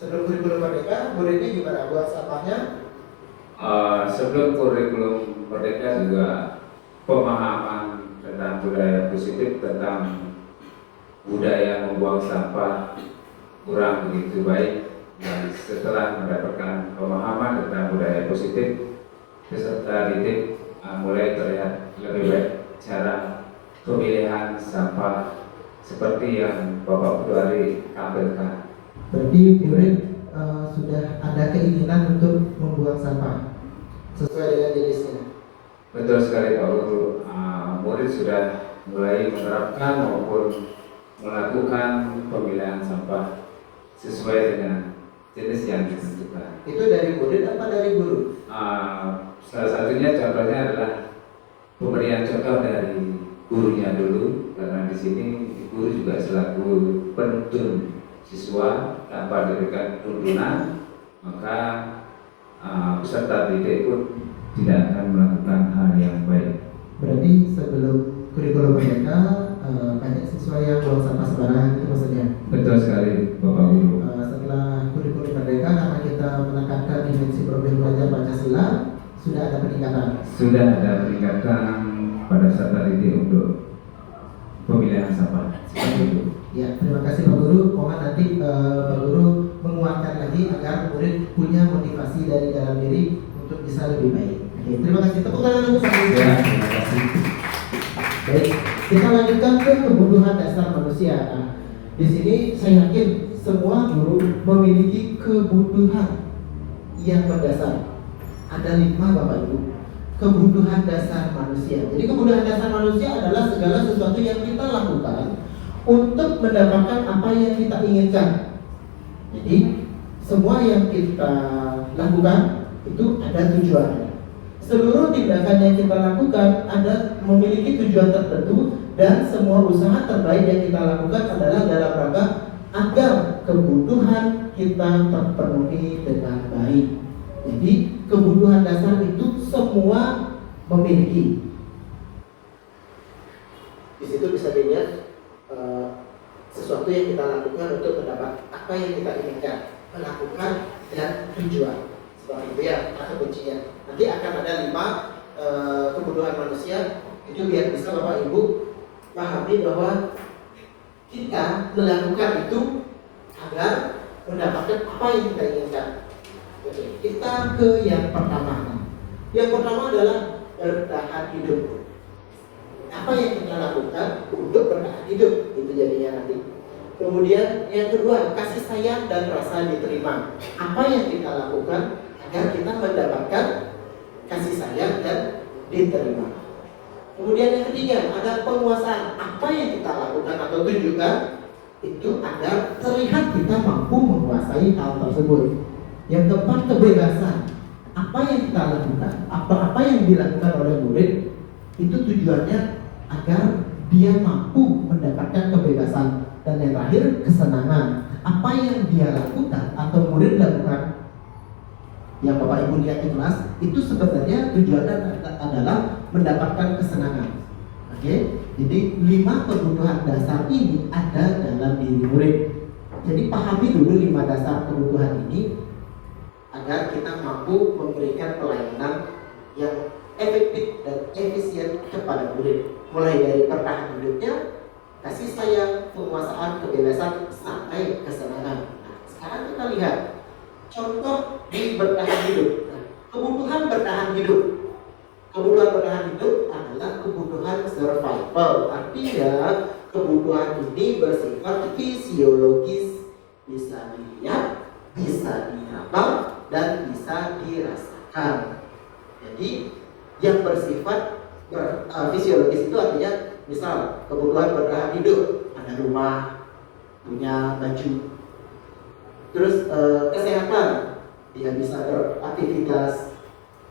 kurikulum merdeka, muridnya gimana buat sampahnya? Sebelum kurikulum merdeka juga pemahaman tentang budaya positif, tentang budaya membuang sampah kurang begitu baik. Dan setelah mendapatkan pemahaman tentang budaya positif, peserta didik mulai terlihat lebih baik cara pemilihan sampah seperti yang Bapak Ketua Ari tampilkan. Berarti murid sudah ada keinginan untuk membuang sampah sesuai dengan jenisnya. Betul sekali Pak Guru. Murid sudah mulai menerapkan maupun melakukan pemilihan sampah sesuai dengan jenis yang ditentukan. Itu dari murid apa dari guru? Salah satunya contohnya adalah pemberian contoh dari gurunya dulu, karena di sini guru juga selaku penuntun siswa, tanpa diberikan tuntunan maka peserta didik pun tidak akan melakukan hal yang baik. Berarti sebelum kurikulum merdeka banyak siswa yang buang sampah sembarangan. Ya, terima kasih Pak Guru. Mohon nanti Pak Guru menguatkan lagi agar murid punya motivasi dari dalam diri untuk bisa lebih baik. Oke, terima kasih. Tepuk tangan untuk Pak Guru. Ya, terima kasih. Baik, kita lanjutkan ke kebutuhan dasar manusia. Nah, di sini saya yakin semua guru memiliki kebutuhan yang mendasar. Ada 5 Bapak Ibu. Kebutuhan dasar manusia. Jadi kebutuhan dasar manusia adalah segala sesuatu yang kita lakukan untuk mendapatkan apa yang kita inginkan. Jadi semua yang kita lakukan itu ada tujuannya. Seluruh tindakan yang kita lakukan ada memiliki tujuan tertentu, dan semua usaha terbaik yang kita lakukan adalah dalam rangka agar kebutuhan kita terpenuhi dengan baik. Jadi kebutuhan dasar itu semua memiliki. Di situ bisa dilihat sesuatu yang kita lakukan untuk mendapat apa yang kita inginkan, melakukan dan tujuan. Seperti itu ya, atau kuncinya. Nanti akan ada 5 kebutuhan manusia. Itu biar bisa Bapak Ibu pahami bahwa kita melakukan itu agar mendapatkan apa yang kita inginkan. Oke, kita ke yang pertama. Yang pertama adalah bertahan hidup. Apa yang kita lakukan untuk bertahan hidup, itu jadinya nanti. Kemudian yang kedua, kasih sayang dan rasa diterima. Apa yang kita lakukan agar kita mendapatkan kasih sayang dan diterima. Kemudian yang ketiga, ada penguasaan. Apa yang kita lakukan atau tunjukkan itu agar terlihat kita mampu menguasai hal tersebut. Yang keempat, kebebasan. Apa yang kita lakukan, apa yang dilakukan oleh murid itu tujuannya agar dia mampu mendapatkan kebebasan. Dan yang terakhir, kesenangan. Apa yang dia lakukan atau murid lakukan, yang Bapak Ibu lihat di kelas, itu sebenarnya tujuannya adalah mendapatkan kesenangan. Oke, jadi 5 kebutuhan dasar ini ada dalam diri murid. Jadi pahami dulu 5 dasar kebutuhan ini agar kita mampu memberikan pelayanan yang efektif dan efisien kepada murid. Mulai dari bertahan hidupnya, kasih sayang, penguasaan, kebebasan, sampai kesenangan. Nah, sekarang kita lihat contoh di bertahan hidup. Nah, kebutuhan bertahan hidup. Kebutuhan bertahan hidup adalah kebutuhan survival. Artinya kebutuhan ini bersifat fisiologis, bisa dilihat, bisa diraba, dan bisa dirasakan. Jadi yang bersifat fisiologis itu artinya misal kebutuhan bertahan hidup, ada rumah, punya baju. Terus kesehatan, dia bisa beraktivitas.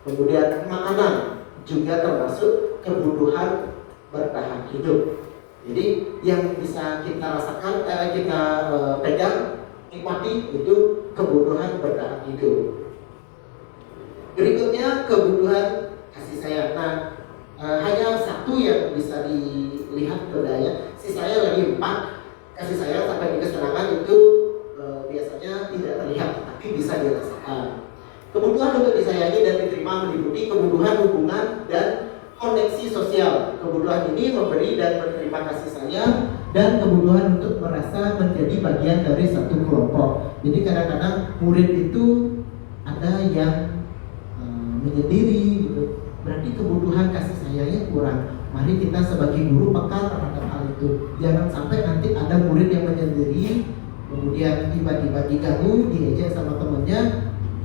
Kemudian makanan juga termasuk kebutuhan bertahan hidup. Jadi yang bisa kita rasakan, kita pegang, nikmati itu kebutuhan bertahan hidup. Berikutnya kebutuhan kasih sayang. Nah, hanya 1 yang bisa dilihat bedanya. Sisanya lagi 4. Kasih sayang sampai di kesenangan itu biasanya tidak terlihat, tapi bisa dirasakan. Kebutuhan untuk disayangi dan diterima meliputi kebutuhan hubungan dan koneksi sosial. Kebutuhan ini memberi dan menerima kasih sayang, dan kebutuhan untuk merasa menjadi bagian dari satu kelompok. Jadi kadang-kadang murid itu ada yang menyendiri gitu. Berarti kebutuhan kasih sayangnya kurang. Mari kita sebagai guru peka terhadap hal itu. Jangan sampai nanti ada murid yang menyendiri, kemudian tiba-tiba diganggu, diejek sama temannya,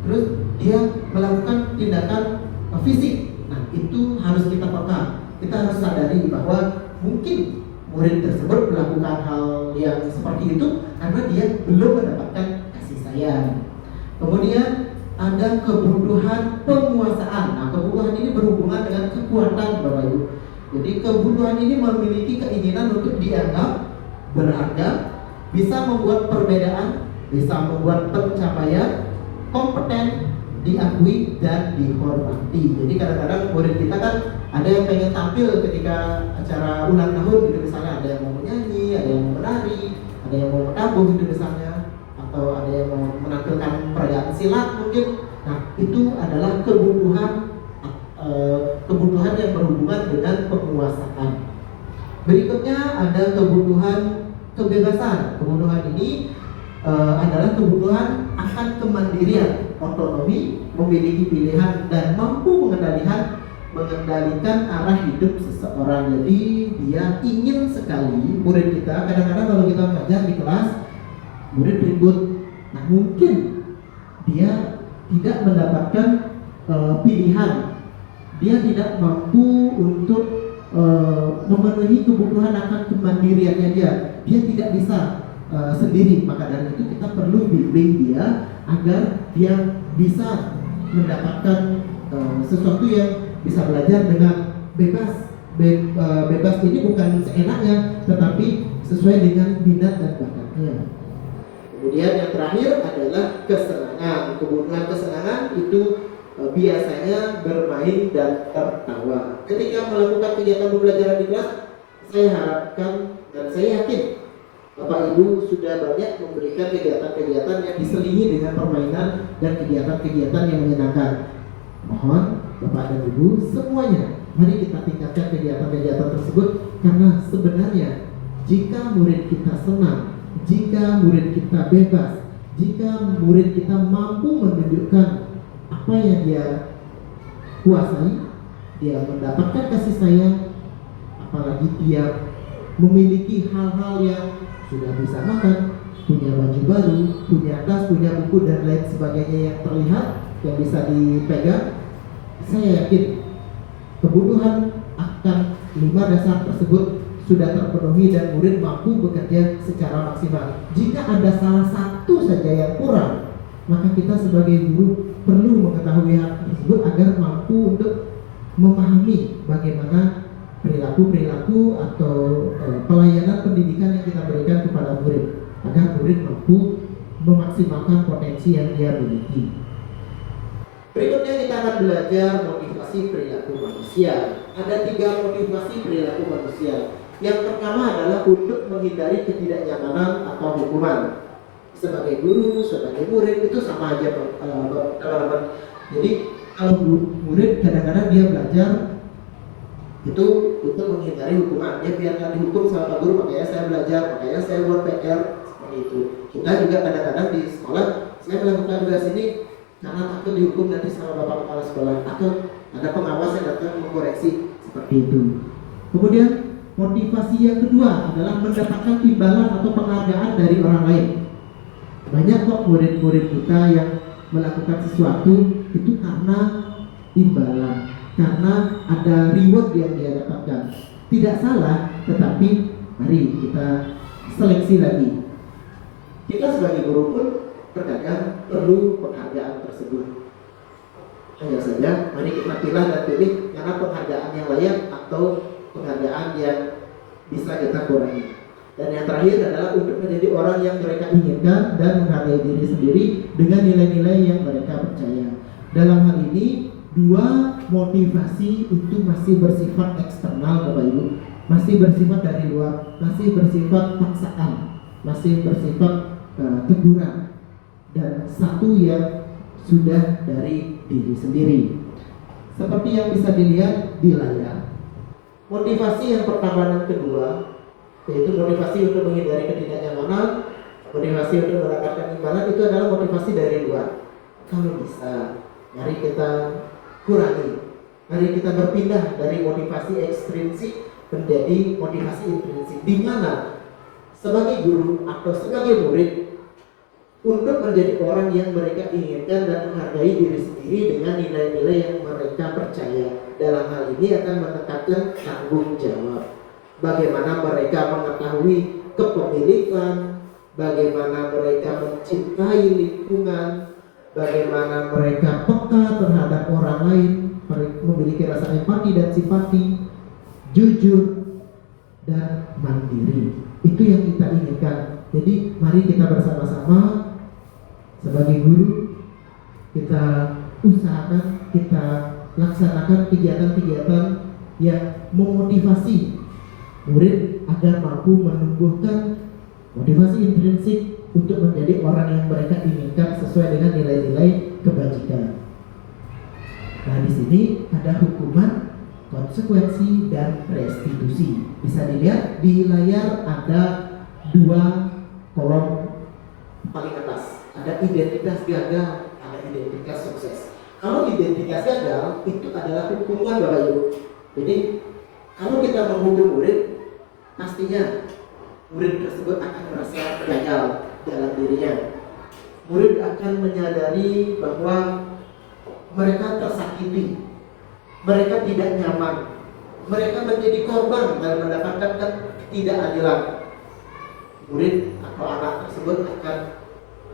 terus dia melakukan tindakan fisik. Nah, itu harus kita peka. Kita harus sadari bahwa mungkin murid tersebut melakukan hal yang seperti itu karena dia belum mendapatkan kasih sayang. Kemudian ada kebutuhan penguasaan. Nah, kebutuhan ini berhubungan dengan kekuatan, Bapak Ibu. Jadi kebutuhan ini memiliki keinginan untuk dianggap berharga, bisa membuat perbedaan, bisa membuat pencapaian, kompeten, diakui dan dihormati. Jadi kadang-kadang murid kita kan ada yang pengen tampil ketika acara ulang tahun gitu, misalnya ada yang mau menyanyi, ada yang mau menari, ada yang mau menabuh gitu misalnya, atau ada yang mau menampilkan perayaan silat mungkin. Nah, itu adalah kebutuhan yang berhubungan dengan penguasaan. Berikutnya ada kebutuhan kebebasan. Kebutuhan ini adalah kebutuhan akan kemandirian, otonomi, memiliki pilihan dan mampu mengendalikan arah hidup seseorang. Jadi dia ingin sekali, murid kita, kadang-kadang kalau kita mengajar di kelas, murid ribut. Nah mungkin dia tidak mendapatkan pilihan, dia tidak mampu untuk memenuhi kebutuhan akan kemandiriannya dia tidak bisa sendiri. Maka dari itu kita perlu bimbing dia agar dia bisa mendapatkan sesuatu yang bisa belajar dengan bebas. Bebas ini bukan seenaknya, tetapi sesuai dengan minat dan bakatnya. Kemudian yang terakhir adalah kesenangan. Kebutuhan kesenangan itu biasanya bermain dan tertawa. Ketika melakukan kegiatan pembelajaran di kelas, saya harapkan dan saya yakin Bapak Ibu sudah banyak memberikan kegiatan-kegiatan yang diselingi dengan permainan dan kegiatan-kegiatan yang menyenangkan. Mohon Bapak dan Ibu semuanya, mari kita tingkatkan kegiatan-kegiatan tersebut, karena sebenarnya jika murid kita senang, jika murid kita bebas, jika murid kita mampu menunjukkan apa yang dia kuasai, dia mendapatkan kasih sayang, apalagi dia memiliki hal-hal yang sudah bisa makan, punya baju baru, punya tas, punya buku dan lain sebagainya yang terlihat, yang bisa dipegang, saya yakin kebutuhan akan 5 dasar tersebut sudah terpenuhi dan murid mampu bekerja secara maksimal. Jika ada salah satu saja yang kurang, maka kita sebagai guru perlu mengetahui hal tersebut agar mampu untuk memahami bagaimana perilaku-perilaku atau pelayanan pendidikan yang kita berikan kepada murid, agar murid mampu memaksimalkan potensi yang dia miliki. Berikutnya kita akan belajar motivasi perilaku manusia. Ada 3 motivasi perilaku manusia. Yang pertama adalah untuk menghindari ketidaknyamanan atau hukuman. Sebagai guru, sebagai murid itu sama aja teman-teman. Jadi kalau murid kadang-kadang dia belajar itu untuk menghindari hukuman. Dia biar nggak dihukum sama Pak Guru, makanya saya belajar, makanya saya buat PR seperti itu. Kita juga kadang-kadang di sekolah, saya melakukan tugas ini karena takut dihukum nanti sama Bapak Kepala Sekolah, atau ada pengawas yang datang mengkoreksi seperti itu. Kemudian motivasi yang kedua adalah mendapatkan imbalan atau penghargaan dari orang lain. Banyak kok murid-murid kita yang melakukan sesuatu itu karena imbalan, karena ada reward yang dia dapatkan. Tidak salah, tetapi mari kita seleksi lagi. Kita sebagai guru pun terkadang perlu penghargaan tersebut. Hanya saja, mari kita pilih dan pilih karena penghargaan yang layak atau penghargaan yang bisa kita kurangi. Dan yang terakhir adalah untuk menjadi orang yang mereka inginkan dan menghargai diri sendiri dengan nilai-nilai yang mereka percaya. Dalam hal ini, 2 motivasi itu masih bersifat eksternal, Bapak Ibu, masih bersifat dari luar, masih bersifat paksaan, masih bersifat teguran, dan 1 yang sudah dari diri sendiri. Seperti yang bisa dilihat di layar, motivasi yang pertama dan kedua, yaitu motivasi untuk menghindari ketidaknyamanan, motivasi untuk mendapatkan imbalan, itu adalah motivasi dari luar. Kalau bisa, mari kita kurangi. Mari kita berpindah dari motivasi ekstrinsik menjadi motivasi intrinsik, di mana sebagai guru atau sebagai murid untuk menjadi orang yang mereka inginkan dan menghargai diri sendiri dengan nilai-nilai yang mereka percaya. Dalam hal ini akan menekankan tanggung jawab. Bagaimana mereka mengetahui kepemilikan, bagaimana mereka mencintai lingkungan, bagaimana mereka peka terhadap orang lain, memiliki rasa empati dan simpati, jujur dan mandiri. Itu yang kita inginkan. Jadi mari kita bersama-sama sebagai guru, kita usahakan, kita laksanakan kegiatan-kegiatan yang memotivasi murid agar mampu menumbuhkan motivasi intrinsik untuk menjadi orang yang mereka inginkan sesuai dengan nilai-nilai kebajikan. Nah, di sini ada hukuman, konsekuensi, dan restitusi. Bisa dilihat di layar ada dua kolom paling atas. Ada identitas gagal, ada identitas sukses. Kalau identitas gagal itu adalah hukuman Bapak Ibu. Jadi kalau kita menghukum murid, pastinya murid tersebut akan merasa gagal dalam dirinya. Murid akan menyadari bahwa mereka tersakiti, mereka tidak nyaman, mereka menjadi korban dalam mendapatkan ketidakadilan. Murid atau anak tersebut akan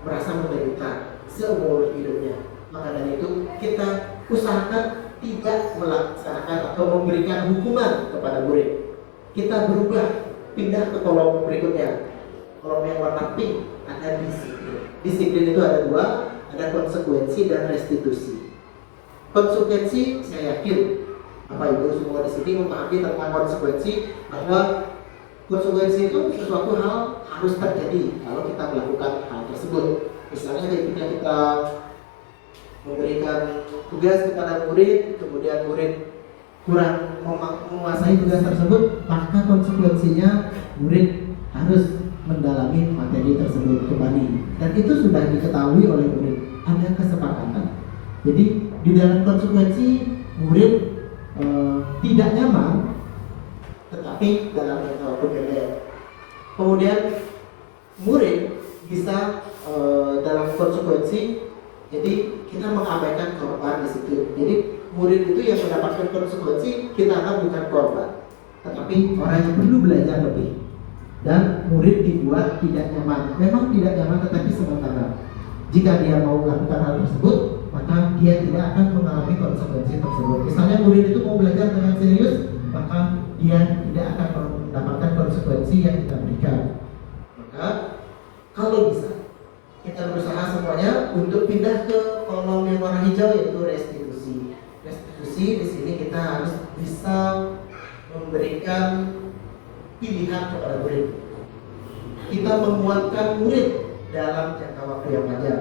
merasa menderita seumur hidupnya. Maka dari itu kita usahakan tidak melaksanakan atau memberikan hukuman kepada murid. Kita berubah, pindah ke kolom berikutnya. Kolom yang warna pink ada disiplin. Disiplin itu ada dua, ada konsekuensi dan restitusi. Konsekuensi saya yakin Bapak Ibu semua di sini memahami tentang konsekuensi, bahwa konsekuensi itu sesuatu hal harus terjadi kalau kita melakukan hal tersebut. Misalnya ketika kita memberikan tugas kepada murid, kemudian murid kurang menguasai tugas tersebut, maka konsekuensinya murid harus mendalami materi tersebut kembali. Dan itu sudah diketahui oleh murid, ada kesepakatan. Jadi di dalam konsekuensi murid tidak nyaman, tetapi dalam jangka waktu pendek. Kemudian murid bisa dalam konsekuensi, jadi kita mengabaikan korban di situ. Jadi murid itu yang mendapatkan konsekuensi, kita akan bukan korban, tetapi orang yang perlu belajar lebih. Dan murid dibuat tidak nyaman. Memang tidak nyaman, tetapi sementara. Jika dia mau melakukan hal tersebut, maka dia tidak akan mengalami konsekuensi tersebut. Misalnya murid itu mau belajar dengan serius, maka dia tidak akan mendapatkan konsekuensi yang kita berikan. Maka kalau bisa, kita berusaha semuanya untuk pindah ke kolom yang warna hijau, yaitu restitusi. Restitusi di sini kita harus bisa memberikan pilihan kepada murid. Kita menguatkan murid dalam jangka waktu yang wajar.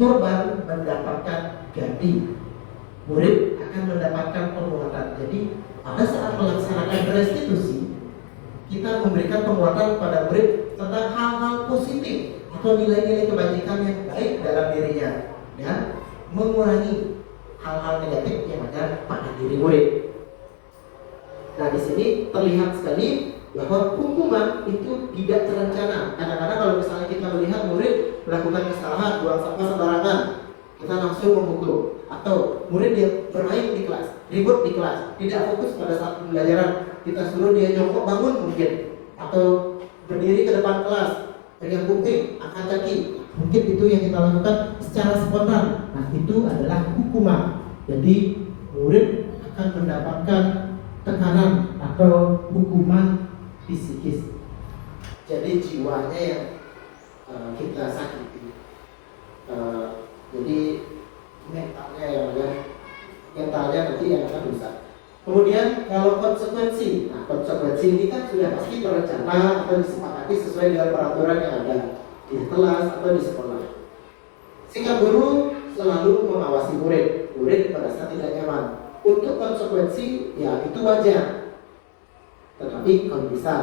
Korban mendapatkan ganti, murid akan mendapatkan penguatan. Jadi pada saat melaksanakan restitusi, kita memberikan penguatan pada murid tentang hal-hal positif atau nilai-nilai kebajikan yang baik dalam dirinya, dan mengurangi hal-hal negatif yang ada pada diri murid. Nah, di sini terlihat sekali bahwa hukuman itu tidak terencana. Kadang-kadang kalau misalnya kita melihat murid melakukan kesalahan, buang sampah sembarangan, kita langsung menghukum. Atau murid yang bermain di kelas, ribut di kelas, tidak fokus pada saat pembelajaran, kita suruh dia jongkok bangun mungkin, atau berdiri ke depan kelas, pegang kuping, angkat kaki. Mungkin itu yang kita lakukan secara spontan. Nah, itu adalah hukuman. Jadi murid akan mendapatkan tekanan atau hukuman psikis. Jadi jiwanya yang kita sakiti. Jadi mentalnya yang ada, mentalnya nanti yang akan rusak. Kemudian kalau konsekuensi, nah konsekuensi ini kan sudah pasti terencana atau disepakati sesuai dengan peraturan yang ada di kelas atau di sekolah. Sikap guru selalu mengawasi murid, murid merasa tidak nyaman. Untuk konsekuensi, ya itu wajar. Tetapi kalau bisa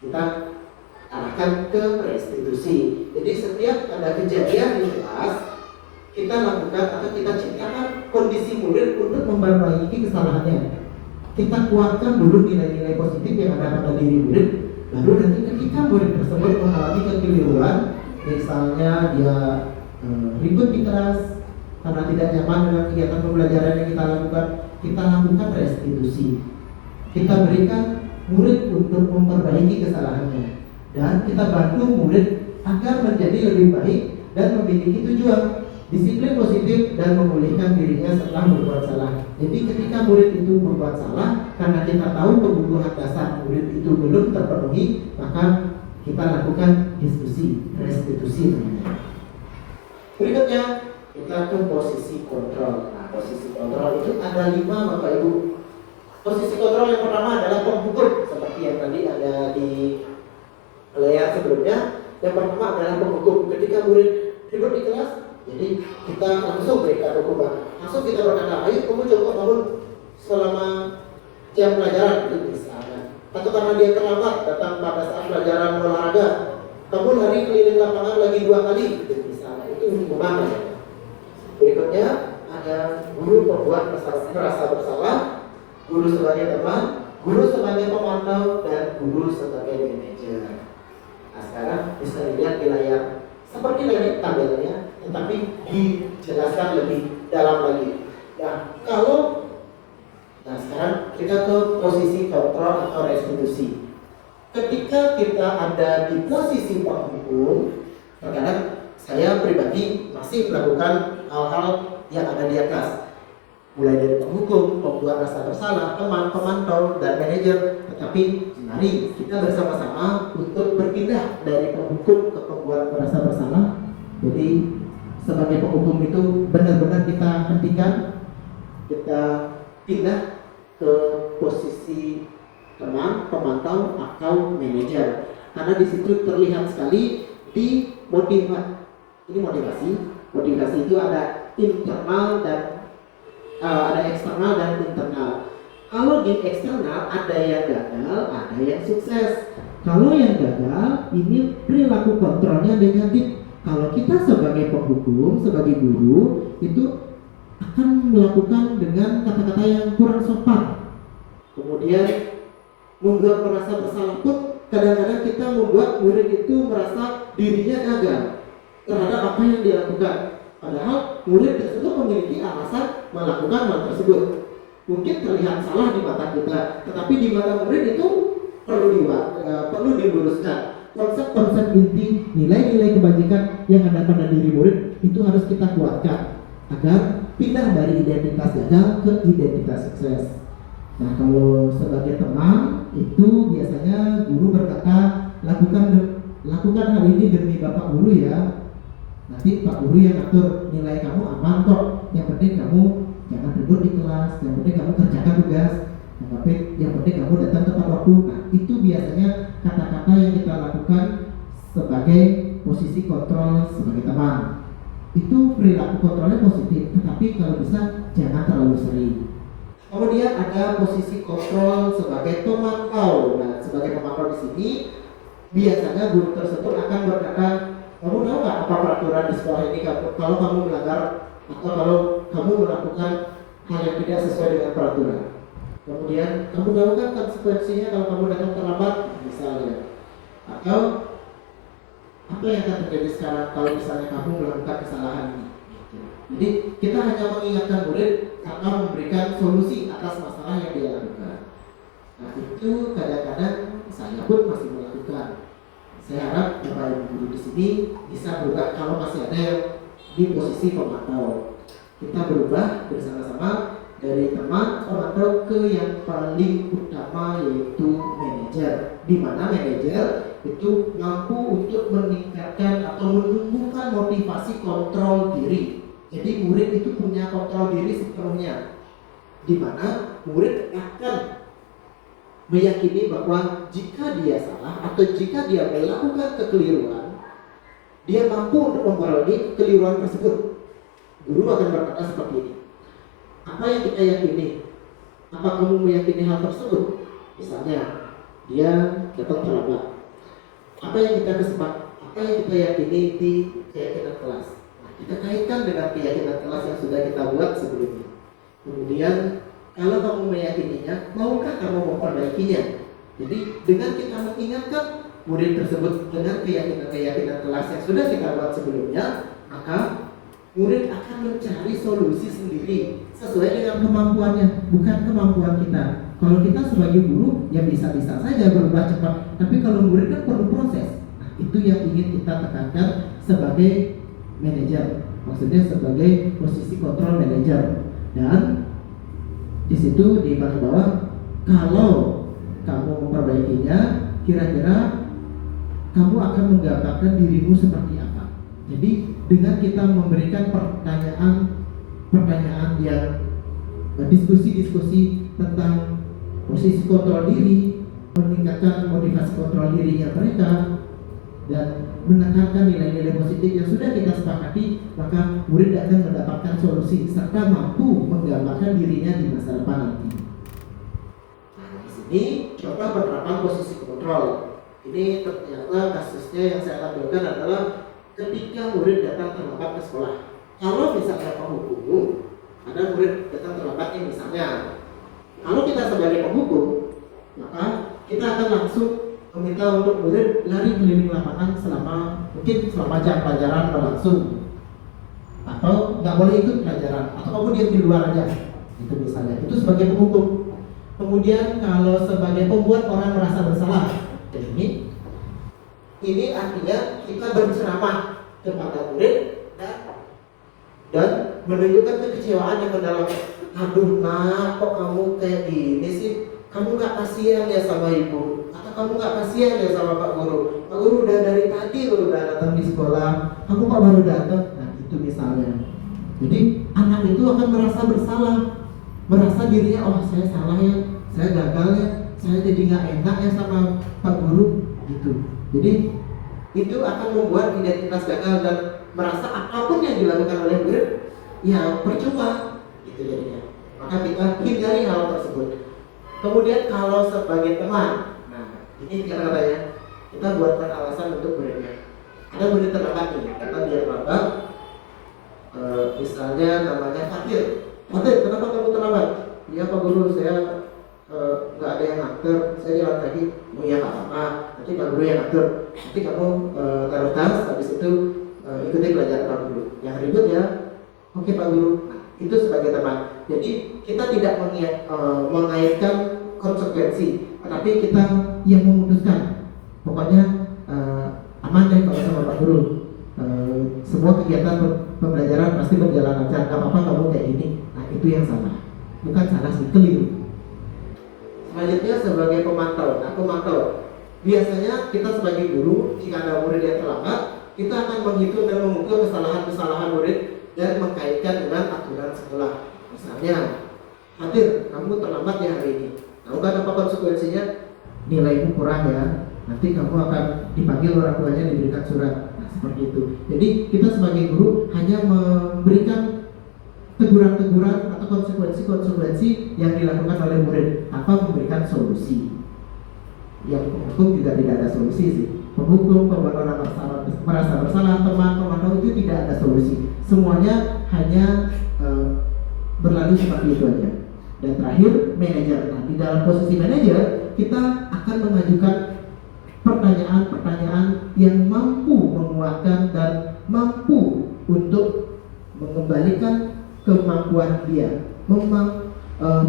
kita arahkan ke restitusi. Jadi setiap ada kejadian di kelas, kita lakukan atau kita ciptakan kondisi murid untuk memperbaiki kesalahannya. Kita kuatkan dulu nilai-nilai positif yang ada pada diri murid, baru nanti ketika murid tersebut mengalami kekeliruan, misalnya dia ribut di kelas karena tidak nyaman dengan kegiatan pembelajaran yang kita lakukan restitusi. Kita berikan murid untuk memperbaiki kesalahannya, dan kita bantu murid agar menjadi lebih baik dan memiliki tujuan disiplin positif dan memulihkan dirinya setelah berbuat salah. Jadi ketika murid itu berbuat salah, karena kita tahu kebutuhan dasar murid itu belum terpenuhi, maka kita lakukan diskusi, restitusi. Berikutnya kita ke posisi kontrol. Nah, posisi kontrol itu ada 5 Bapak Ibu. Posisi kontrol yang pertama adalah penghukum, seperti yang tadi ada di layar sebelumnya. Yang pertama adalah penghukum. Ketika murid ribut di kelas, jadi kita langsung berikan hukuman. Langsung kita berkata, ayo kamu coba bangun selama jam pelajaran, itu misalnya. atau karena dia terlambat datang pada saat pelajaran olahraga, kamu lari keliling lapangan lagi 2 kali, gitu misalnya, itu hukuman. Berikutnya ada guru pembuat merasa bersalah, guru sebagai teman, guru sebagai pemantau, dan guru sebagai manajer. Nah, sekarang bisa dilihat di layar seperti tadi tabelnya, tetapi dijelaskan lebih dalam lagi. Nah sekarang kita ke posisi kontrol atau restitusi. Ketika kita ada di posisi penghukum, terkadang saya pribadi masih melakukan hal-hal yang ada di atas, mulai dari penghukum, pembuat rasa bersalah, teman, pemantau, dan manajer. Tetapi mari kita bersama-sama untuk berpindah dari penghukum ke pembuat rasa bersalah. Jadi sebagai penghukum itu benar-benar kita hentikan, kita pindah ke posisi teman, pemantau, atau manajer. Karena di situ terlihat sekali di motivasi. Ini motivasi. Motivasi itu ada internal dan ada eksternal dan internal. Kalau di eksternal ada yang gagal, ada yang sukses. Kalau yang gagal, ini perilaku kontrolnya negatif. Kalau kita sebagai penghukum, sebagai guru, itu akan melakukan dengan kata-kata yang kurang sopan. Kemudian membuat merasa bersalah pun kadang-kadang kita membuat murid itu merasa dirinya gagal terhadap apa yang dia lakukan. Padahal murid tersebut memiliki alasan melakukan hal tersebut. Mungkin terlihat salah di mata kita, tetapi di mata murid itu perlu diluruskan. Konsep-konsep inti, nilai-nilai kebajikan yang ada pada diri murid itu harus kita kuatkan agar pindah dari identitas gagal ke identitas sukses. Nah, kalau sebagai teman itu biasanya guru berkata lakukan hal ini demi Bapak Guru ya. Nanti Pak Guru yang atur, nilai kamu aman kok. Yang penting kamu jangan ribut di kelas, yang penting kamu kerjakan tugas, yang penting kamu datang tepat waktu. Nah, itu biasanya kata-kata yang kita lakukan sebagai posisi kontrol sebagai teman. Itu perilaku kontrolnya positif, tetapi kalau bisa jangan terlalu sering. Kemudian ada posisi kontrol sebagai pemantau. Nah, sebagai pemantau di sini biasanya guru tersebut akan berkata, kamu tahu nggak apa peraturan di sekolah ini? Kalau kamu melanggar atau kalau kamu melakukan hal yang tidak sesuai dengan peraturan. Kemudian kamu tahu kan konsekuensinya kalau kamu datang terlambat, misalnya. Atau apa yang akan terjadi sekarang kalau misalnya kamu melakukan kesalahan ini? Jadi kita hanya mengingatkan murid karena memberikan solusi atas masalah yang dia lakukan. Nah, itu kadang-kadang saya pun masih melakukan. Saya harap Bapak Ibu guru di sini bisa berubah kalau masih ada yang di posisi pemantau. Kita berubah bersama-sama dari teman pemantau ke yang paling utama, yaitu manajer. Di mana manajer itu mampu untuk meningkatkan atau menumbuhkan motivasi kontrol diri. Jadi murid itu punya kontrol diri sepenuhnya, di mana murid akan meyakini bahwa jika dia salah atau jika dia melakukan kekeliruan, dia mampu untuk memperoleh kekeliruan tersebut. Guru akan berkata seperti ini, apa yang kita yakini? Apa kamu meyakini hal tersebut? Misalnya, dia datang terlambat. Apa yang kita yakini di keyakinan kelas? Nah, kita kaitkan dengan keyakinan kelas yang sudah kita buat sebelumnya. Kemudian, kalau kamu meyakininya, maukah kamu memperbaikinya? Jadi, dengan kita mengingatkan murid tersebut dengan keyakinan kelas yang sudah kita buat sebelumnya, maka murid akan mencari solusi sendiri sesuai dengan kemampuannya, bukan kemampuan kita. Kalau kita sebagai guru, ya bisa-bisa saja berubah cepat. Tapi kalau murid kan perlu proses. Nah, itu yang ingin kita tekankan sebagai manajer. Maksudnya sebagai posisi kontrol manajer. Dan di situ di bagian bawah, kalau kamu memperbaikinya, kira-kira kamu akan menggambarkan dirimu seperti apa. Jadi dengan kita memberikan pertanyaan yang diskusi tentang posisi kontrol diri, meningkatkan motivasi kontrol dirinya mereka, dan menekankan nilai-nilai positif yang sudah kita sepakati, maka murid akan mendapatkan solusi serta mampu menggambarkan dirinya di masa depan nanti. Nah, di situ Ini contoh penerapan posisi kontrol. Ini ternyata kasusnya yang saya tampilkan adalah ketika murid datang terlambat ke sekolah. Kalau misalnya penghukum, ada murid datang terlambat misalnya. Kalau kita sebagai penghukum, maka kita akan langsung meminta untuk murid lari keliling lapangan mungkin selama jam pelajaran berlangsung, atau nggak boleh ikut pelajaran, atau kamu diam di luar aja. Itu misalnya. Itu sebagai penghukum. Kemudian kalau sebagai pembuat orang merasa bersalah, ini artinya kita berceramah kepada murid dan menunjukkan kekecewaan yang mendalam. Aduh nak, kok kamu kayak gini sih? Kamu nggak kasihan ya sama ibu? Atau kamu nggak kasihan ya sama Pak Guru? Pak Guru udah dari tadi loh udah datang di sekolah, kamu kok baru datang? Nah itu misalnya. Jadi anak itu akan merasa bersalah, merasa dirinya, oh saya salah ya, saya gagal ya, saya jadi nggak enak ya sama Pak Guru gitu. Jadi itu akan membuat identitas gagal dan merasa apapun yang dilakukan oleh murid ya percuma gitu jadinya. Maka kita hindari hal tersebut. Kemudian kalau sebagai teman, nah ini kata-katanya kita buatkan alasan untuk muridnya. Ada murid terlambat nih, kata dia terlambat, misalnya namanya Fatir. Fatir, kenapa kamu terlambat? Iya Pak Guru, saya nggak ada yang ngatur, saya jalan kaki. Oh ya nggak apa-apa, nanti Pak Guru yang ngatur. Nanti kamu taruh tas, habis itu ikuti pelajaran Pak Guru. Yang ribut ya, oke Pak Guru. Nah, itu sebagai teman. Jadi kita tidak mengaitkan konsekuensi, tetapi kita yang memutuskan. Pokoknya aman deh kalau sama Pak Guru. Semua kegiatan pembelajaran pasti berjalan lancar. Gak apa-apa kamu kayak gini. Nah itu yang salah. Bukan salah sih, keliru. Selanjutnya sebagai pemantau. Nah pemantau, biasanya kita sebagai guru, jika ada murid yang terlambat, kita akan menghitung dan mengukur kesalahan-kesalahan murid dan mengkaitkan dengan aturan sekolah. Misalnya, Hadir, kamu terlambat ya hari ini. Tahu kan apa konsekuensinya? Nilaimu kurang ya. Nanti kamu akan dipanggil orang tuanya, diberikan surat. Nah, seperti itu. Jadi kita sebagai guru hanya memberikan teguran-teguran atau konsekuensi-konsekuensi yang dilakukan oleh murid tanpa memberikan solusi. Yang penghukum juga tidak ada solusi sih. Penghukum, pembuat orang merasa bersalah, teman, pemantau itu tidak ada solusi. Semuanya hanya berlalu seperti itu aja. Dan terakhir, manajer. Nah, di dalam posisi manajer, kita akan mengajukan pertanyaan-pertanyaan yang mampu menguatkan dan mampu untuk mengembalikan kemampuan dia,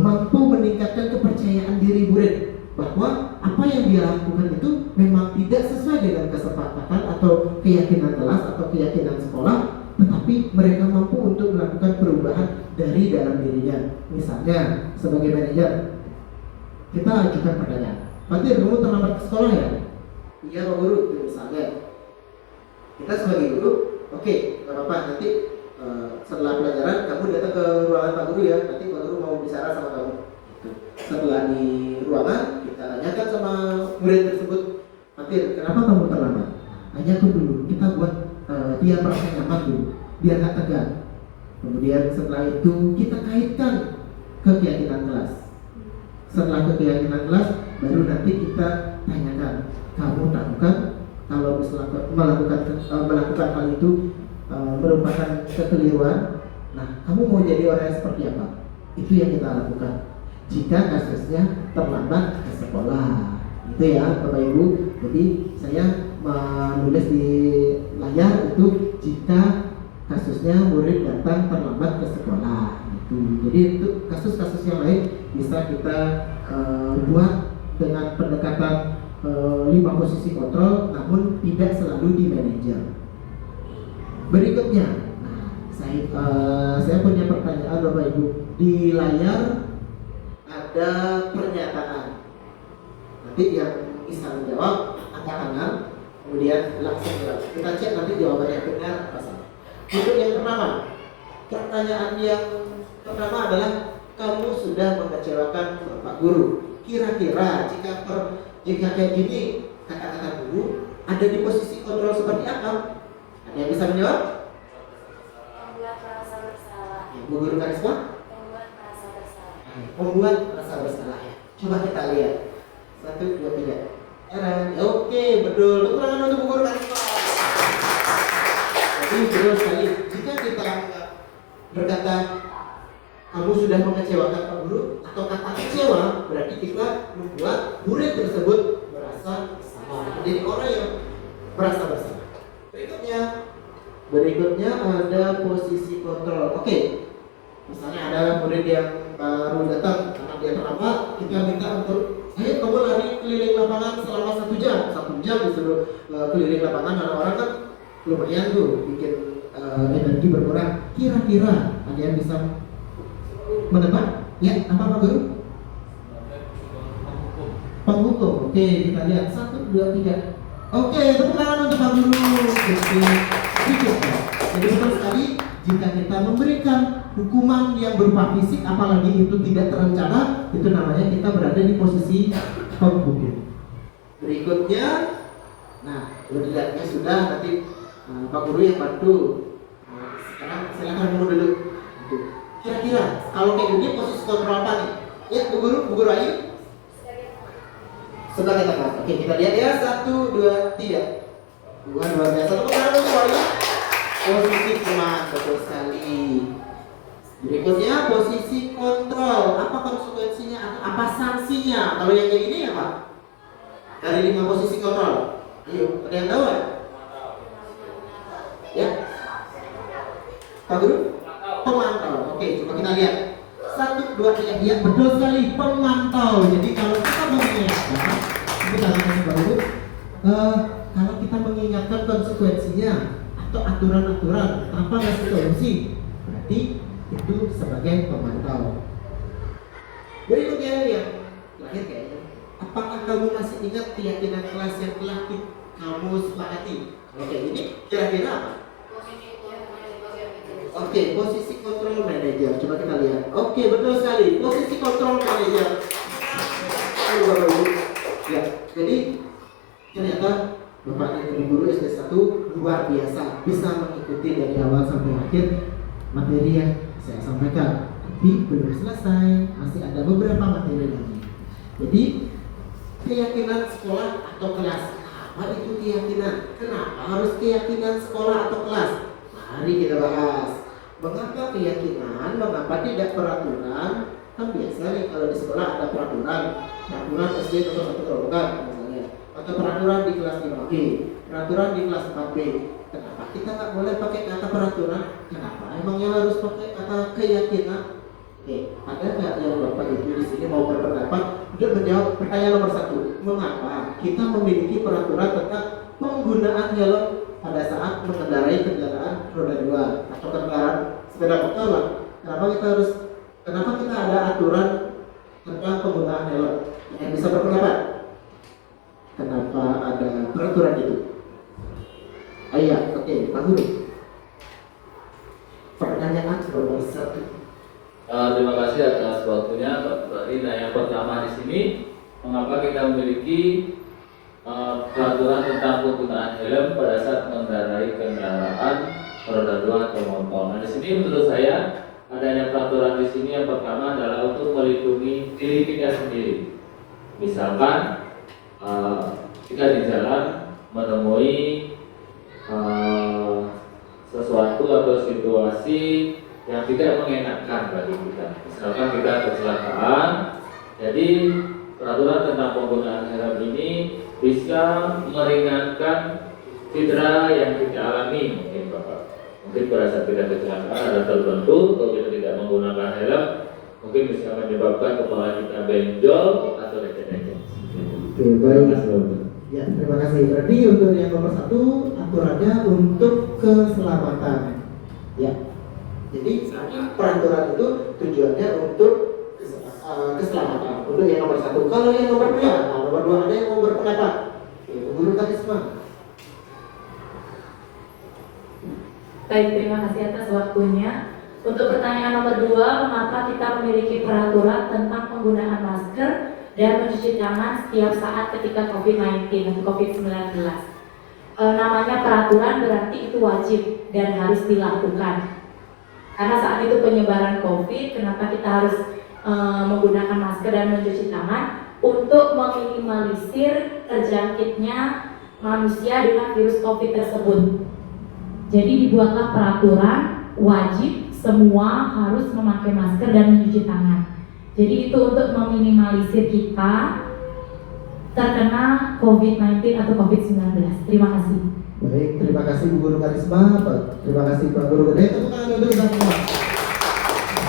mampu meningkatkan kepercayaan diri murid bahwa apa yang dia lakukan itu memang tidak sesuai dengan kesepakatan atau keyakinan kelas atau keyakinan sekolah, tetapi mereka mampu untuk melakukan perubahan dari dalam dirinya. Misalnya sebagai manajer, kita ajukan pertanyaan, Fatir, kamu terlambat ke sekolah ya? Iya Pak Guru, misalnya. Kita sebagai guru, oke, gak apa-apa, nanti setelah pelajaran kamu datang ke ruangan Pak Guru ya, nanti Pak Guru mau bicara sama kamu. Setelah di ruangan, kita tanyakan sama murid tersebut, Fatir, kenapa kamu terlambat? Tanyakan dulu, kita buat dia merasa nyaman dulu, biar gak tegang. Kemudian setelah itu kita kaitkan ke keyakinan kelas. Setelah ke keyakinan kelas, baru nanti kita tanyakan, kamu tahu kan kalau misalnya melakukan hal itu merupakan kekeliruan. Nah, kamu mau jadi orang yang seperti apa? Itu yang kita lakukan jika kasusnya terlambat ke sekolah. Itu ya Bapak Ibu. Jadi saya menulis di layar itu jika kasusnya murid datang terlambat ke sekolah. Jadi itu kasus-kasus yang lain bisa kita buat dengan pendekatan 5 posisi kontrol, namun tidak selalu di manajer. Berikutnya, saya punya pertanyaan Bapak Ibu. Di layar ada pernyataan. Nanti yang bisa menjawab angkat tangan, kemudian langsung jawab. Kita cek nanti jawabannya benar apa salah. Untuk yang pertama, pertanyaan yang pertama adalah kamu sudah mengecewakan Bapak Guru. Kira-kira jika kayak gini kata-kata guru ada di posisi kontrol seperti apa? Ada yang bisa menjawab? Membuat merasa bersalah. Ya, Bu Guru Karisma? Membuat merasa bersalah. Membuat merasa bersalah ya. Coba kita lihat. 1, 2, 3. Oke, betul. Tepuk tangan untuk Bu Guru Karisma. Jadi betul sekali. Jika kita berkata kamu sudah mengecewakan Pak Guru atau kata kecewa, berarti kita membuat murid tersebut merasa bersalah. Jadi orang yang merasa bersalah. Berikutnya ada posisi kontrol. Oke. Misalnya ada murid yang baru datang karena dia terlambat, kita minta untuk ayo kamu lari keliling lapangan selama 1 jam. 1 jam disuruh keliling lapangan, orang-orang kan lumayan tuh bikin energi berkurang. Kira-kira ada yang bisa menebak? Ya, apa Pak Guru? Penghukum. Oke, kita lihat 1, 2, 3. Oke, tepuk tangan untuk Pak Guru. Jadi betul sekali, jika kita memberikan hukuman yang berupa fisik, apalagi itu tidak terencana, itu namanya kita berada di posisi penghukum. Berikutnya, nah, lihatnya sudah, nanti Pak Guru yang bantu. Sekarang silakan kamu duduk. Kira-kira kalau kayak gini posisi kontrol apa nih? Ya, Bu Guru Ayu. Sebagai teman. Oke, kita lihat ya. 1, 2, 3. Luar biasa. Tepuk tangan untuk Ayu. Posisi teman, betul sekali. Berikutnya posisi kontrol. Apa konsekuensinya atau apa sanksinya? Kalau yang kayak gini ya Pak? Dari 5 posisi kontrol. Ayo, ada yang tahu ya? Ya. Pak Guru? Pemantau. Oke, coba kita lihat. 1, 2, 3. Ya, betul sekali, pemantau. Jadi kalau kita mengingatkan, kalau kita mengingatkan konsekuensinya atau aturan-aturan tanpa ngasih solusi, berarti itu sebagai pemantau. Berikutnya yang terakhir kayaknya, apakah kamu masih ingat keyakinan kelas yang telah kamu sepakati? Oke, ini kira-kira apa? Oke, posisi kontrol manager. Coba kita lihat. Oke, betul sekali. Posisi kontrol manager. Ya, jadi ternyata Bapak dan Ibu Guru SD1 luar biasa, bisa mengikuti dari awal sampai akhir materi yang saya sampaikan. Tapi belum selesai, masih ada beberapa materi lagi. Jadi keyakinan sekolah atau kelas. Apa itu keyakinan? Kenapa harus keyakinan sekolah atau kelas? Mari kita bahas. Mengapa keyakinan, mengapa tidak peraturan? Kan biasa nih kalau di sekolah ada peraturan SD nomor 1 terbuka misalnya, atau peraturan di kelas 5B, peraturan di kelas 4B. Kenapa kita nggak boleh pakai kata peraturan? Kenapa emangnya harus pakai kata keyakinan? Oke, ada nggak yang Bapak Ibu di sini mau berpendapat untuk menjawab pertanyaan nomor 1? Mengapa kita memiliki peraturan tentang penggunaan helm pada saat mengendarai kendaraan roda 2 atau kendaraan sepeda motor lah? Kenapa kita ada aturan tentang penggunaan helm? Yang bisa berpendapat? Kenapa ada peraturan itu? Ayo, oke, Pak Guru. Pertanyaan nomor 1. Terima kasih atas waktunya, Pak Bari. Nah, yang pertama di sini, mengapa kita memiliki peraturan tentang penggunaan helm pada saat mengendarai kendaraan roda 2 atau motor? Nah, di sini menurut saya adanya peraturan di sini yang pertama adalah untuk melindungi diri kita sendiri. Misalkan kita di jalan menemui sesuatu atau situasi yang tidak mengenakan bagi kita. Misalkan kita kecelakaan, jadi peraturan tentang penggunaan helm ini bisa meringankan cedera yang kita alami mungkin Bapak. Mungkin pada saat kita kecelakaan ada tertentu, kalau kita tidak menggunakan helm, mungkin bisa menyebabkan kepala kita benjol atau lecet-lecet. Oke, baik. Ya, terima kasih. Berarti untuk yang nomor 1 aturannya untuk keselamatan. Ya. Jadi peraturan itu tujuannya untuk keselamatan. Untuk yang nomor 1. Kalau yang nomor 2, nomor 2 ada yang mau berpendapat. Guru Karisma. Baik, terima kasih atas waktunya. Untuk pertanyaan nomor 2, mengapa kita memiliki peraturan tentang penggunaan masker dan mencuci tangan setiap saat ketika COVID-19 atau COVID-19? Namanya peraturan berarti itu wajib dan harus dilakukan. Karena saat itu penyebaran COVID, kenapa kita harus menggunakan masker dan mencuci tangan? untuk meminimalisir terjangkitnya manusia dengan virus COVID tersebut. Jadi dibuatlah peraturan wajib semua harus memakai masker dan mencuci tangan. Jadi itu untuk meminimalisir kita terkena COVID-19 atau COVID-19. Terima kasih. Baik, terima kasih Bu Guru Karisma, terima kasih Pak Guru Gede. Tepuk tangan untuk kita semua.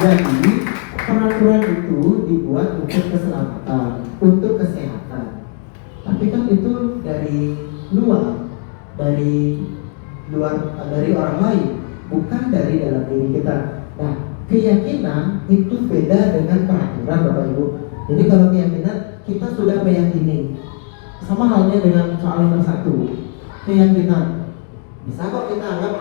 Jadi peraturan itu dibuat untuk keselamatan, untuk kesehatan. Tapi kan itu dari luar orang lain, bukan dari dalam diri kita. Nah, keyakinan itu beda dengan peraturan, Bapak Ibu. Jadi kalau keyakinan kita sudah meyakini, sama halnya dengan soal nomor 1, keyakinan. Bisa kok kita anggap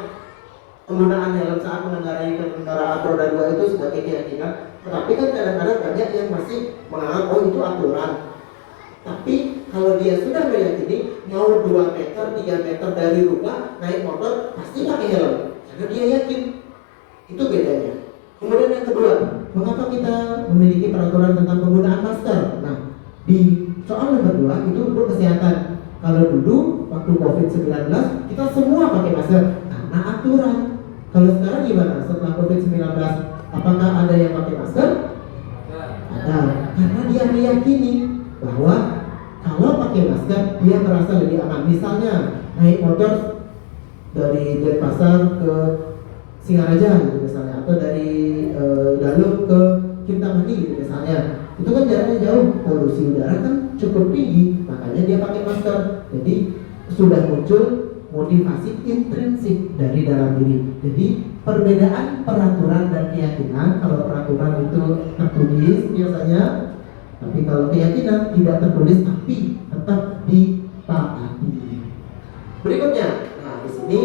penggunaan helm saat mengendarai kendaraan roda 2 itu sebagai keyakinan. Tetapi kan kadang-kadang banyak yang masih menganggap oh itu aturan. Tapi kalau dia sudah meyakini mau 2 meter, 3 meter dari rumah naik motor pasti pakai helm, karena dia yakin. Itu bedanya. Kemudian yang kedua, mengapa kita memiliki peraturan tentang penggunaan masker? Nah, di soal nomor 2 itu untuk kesehatan. Kalau dulu waktu COVID-19 kita semua pakai masker karena aturan. Kalau sekarang gimana? Setelah COVID-19 apakah ada yang pakai masker? Ada, karena dia meyakini bahwa kalau pakai masker dia merasa lebih aman. Misalnya naik motor dari Denpasar ke Singaraja gitu misalnya, atau dari Dalem ke Kintamani gitu misalnya, itu kan jaraknya jauh, polusi udara kan cukup tinggi, makanya dia pakai masker. Jadi sudah muncul motivasi intrinsik dari dalam diri. Jadi perbedaan peraturan dan keyakinan, kalau peraturan itu tertulis biasanya, tapi kalau keyakinan tidak tertulis tapi tetap ditaati. Berikutnya, nah di sini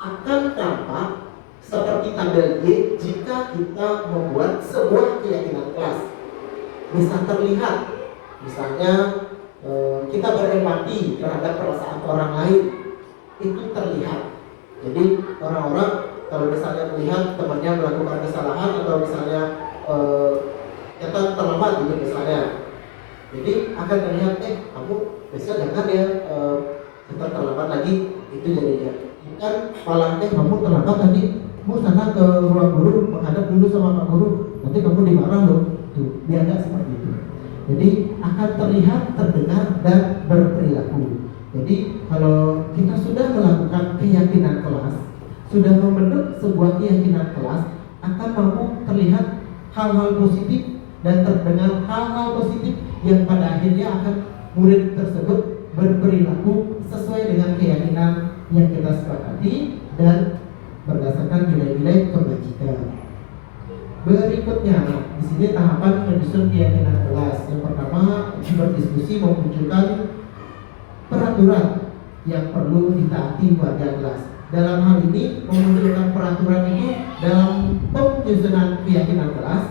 akan tampak seperti tabel Y jika kita membuat sebuah keyakinan kelas. Bisa terlihat, misalnya kita berempati terhadap perasaan orang lain, itu terlihat. Jadi orang-orang kalau misalnya melihat temannya melakukan kesalahan atau misalnya kita terlambat gitu misalnya, jadi akan terlihat kamu besok jangan ya kita terlambat lagi, itu jadinya. Bukan malah kamu terlambat tadi, kamu sana ke ruang guru menghadap dulu sama Pak Guru, nanti kamu dimarah loh. Tuh, biar nggak seperti itu. Jadi akan terlihat, terdengar dan berperilaku. Jadi kalau kita sudah melakukan keyakinan kelas, sudah membentuk sebuah keyakinan kelas, akan mampu terlihat hal-hal positif dan terdengar hal-hal positif yang pada akhirnya akan murid tersebut berperilaku sesuai dengan keyakinan yang kita sepakati dan berdasarkan nilai-nilai kebajikan. Berikutnya, di sini tahapan menyusun keyakinan kelas. Yang pertama, berdiskusi memunculkan peraturan yang perlu ditaati warga kelas. Dalam hal ini, memunculkan peraturan ini dalam penyusunan keyakinan kelas,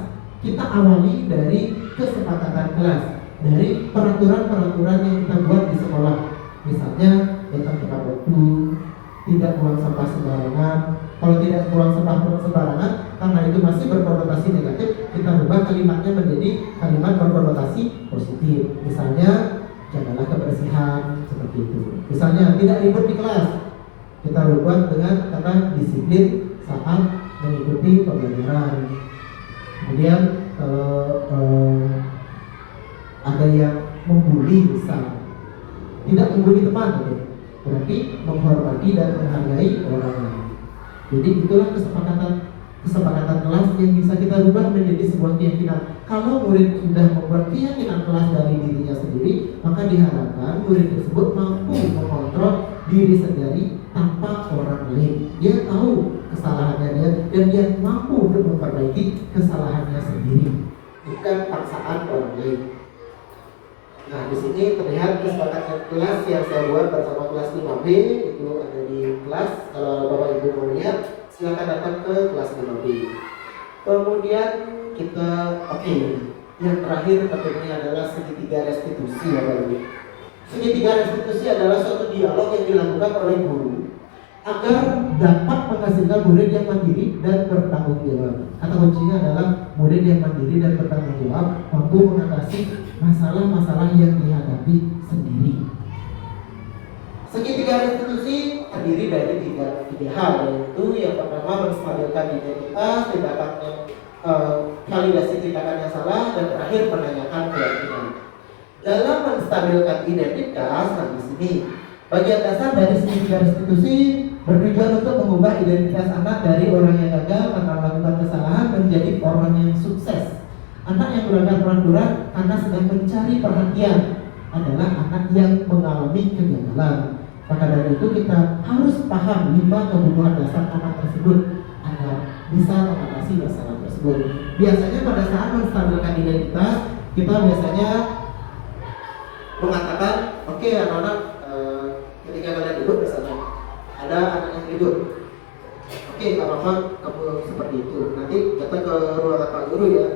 kita awali dari kesepakatan kelas, dari peraturan-peraturan yang kita buat di sekolah. Misalnya, datang tepat waktu, tidak buang sampah sembarangan. Kalau tidak buang sampah sembarangan, karena itu masih berkonotasi negatif, kita rubah kalimatnya menjadi kalimat berkonotasi positif. Misalnya, jagalah kebersihan, seperti itu. Misalnya, tidak ribut di kelas, kita rubah dengan kata disiplin saat mengikuti pembelajaran. Kemudian, kalau ada yang membuli, misal tidak membuli teman, gitu. Berarti menghormati dan menghargai orang lain. Jadi itulah kesepakatan kelas yang bisa kita rubah menjadi sebuah keyakinan. Kalau murid sudah membuat keyakinan kelas dari dirinya sendiri, maka diharapkan murid tersebut mampu mengontrol diri sendiri tanpa orang lain. Dia tahu kesalahannya dia dan dia mampu untuk memperbaiki kesalahannya sendiri, bukan paksaan orang lain. Nah, di sini terlihat kesepakatan kelas yang saya buat bersama kelas 5B, itu ada di kelas. Kalau Bapak Ibu mau lihat, silakan datang ke kelas 5B. Kemudian kita, yang terakhir tentunya adalah segitiga restitusi, Bapak Ibu. Segitiga restitusi adalah suatu dialog yang dilakukan oleh guru agar dapat menghasilkan murid yang mandiri dan bertanggung jawab. Kata kuncinya adalah murid yang mandiri dan bertanggung jawab, mampu mengatasi masalah-masalah yang dihadapi sendiri. Segitiga institusi terdiri dari tiga hal, yaitu yang pertama menstabilkan identitas, tindakannya validasi tindakan yang salah, dan terakhir menanyakan keyakinan. Dalam menstabilkan identitas, nah di sini bagian dasar dari segitiga institusi bertujuan untuk mengubah identitas anak dari orang yang gagal karena melakukan kesalahan menjadi orang yang sukses. Anak yang melanggar peraturan karena sedang mencari perhatian adalah anak yang mengalami kegagalan. Maka dari itu kita harus paham 5 kebutuhan dasar anak tersebut agar bisa mengatasi masalah tersebut. Biasanya pada saat menstabilkan identitas, kita biasanya mengatakan, oke, anak-anak, ketika kalian duduk misalnya ada anak yang tidur, oke, Pak Rahman, kamu seperti itu, nanti datang ke ruangan Pak Guru ya.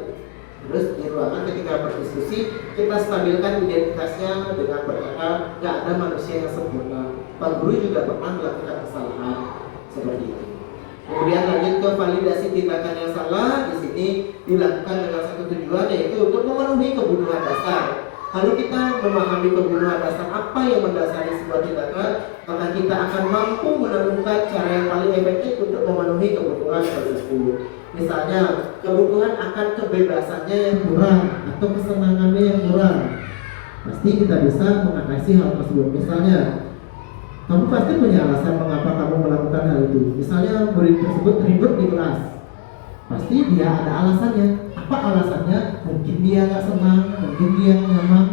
Terus di ruangan ketika berdiskusi, kita stabilkan identitasnya dengan berkata, nggak ada manusia yang sempurna. Pak Guru juga pernah melakukan kesalahan seperti itu. Kemudian lanjut ke validasi tindakan yang salah. Di sini dilakukan dengan satu tujuan, yaitu untuk memenuhi kebutuhan dasar. Lalu kita memahami kebutuhan dasar apa yang mendasari sebuah tindakan, maka kita akan mampu menemukan cara yang paling efektif untuk memenuhi kebutuhan tersebut. Misalnya, kebutuhan akan kebebasannya yang kurang atau kesenangannya yang kurang, pasti kita bisa mengatasi hal tersebut. Misalnya, kamu pasti punya alasan mengapa kamu melakukan hal itu. Misalnya, murid tersebut ribut di kelas, pasti dia ada alasannya. Apa alasannya? Mungkin dia nggak senang, mungkin dia nyaman.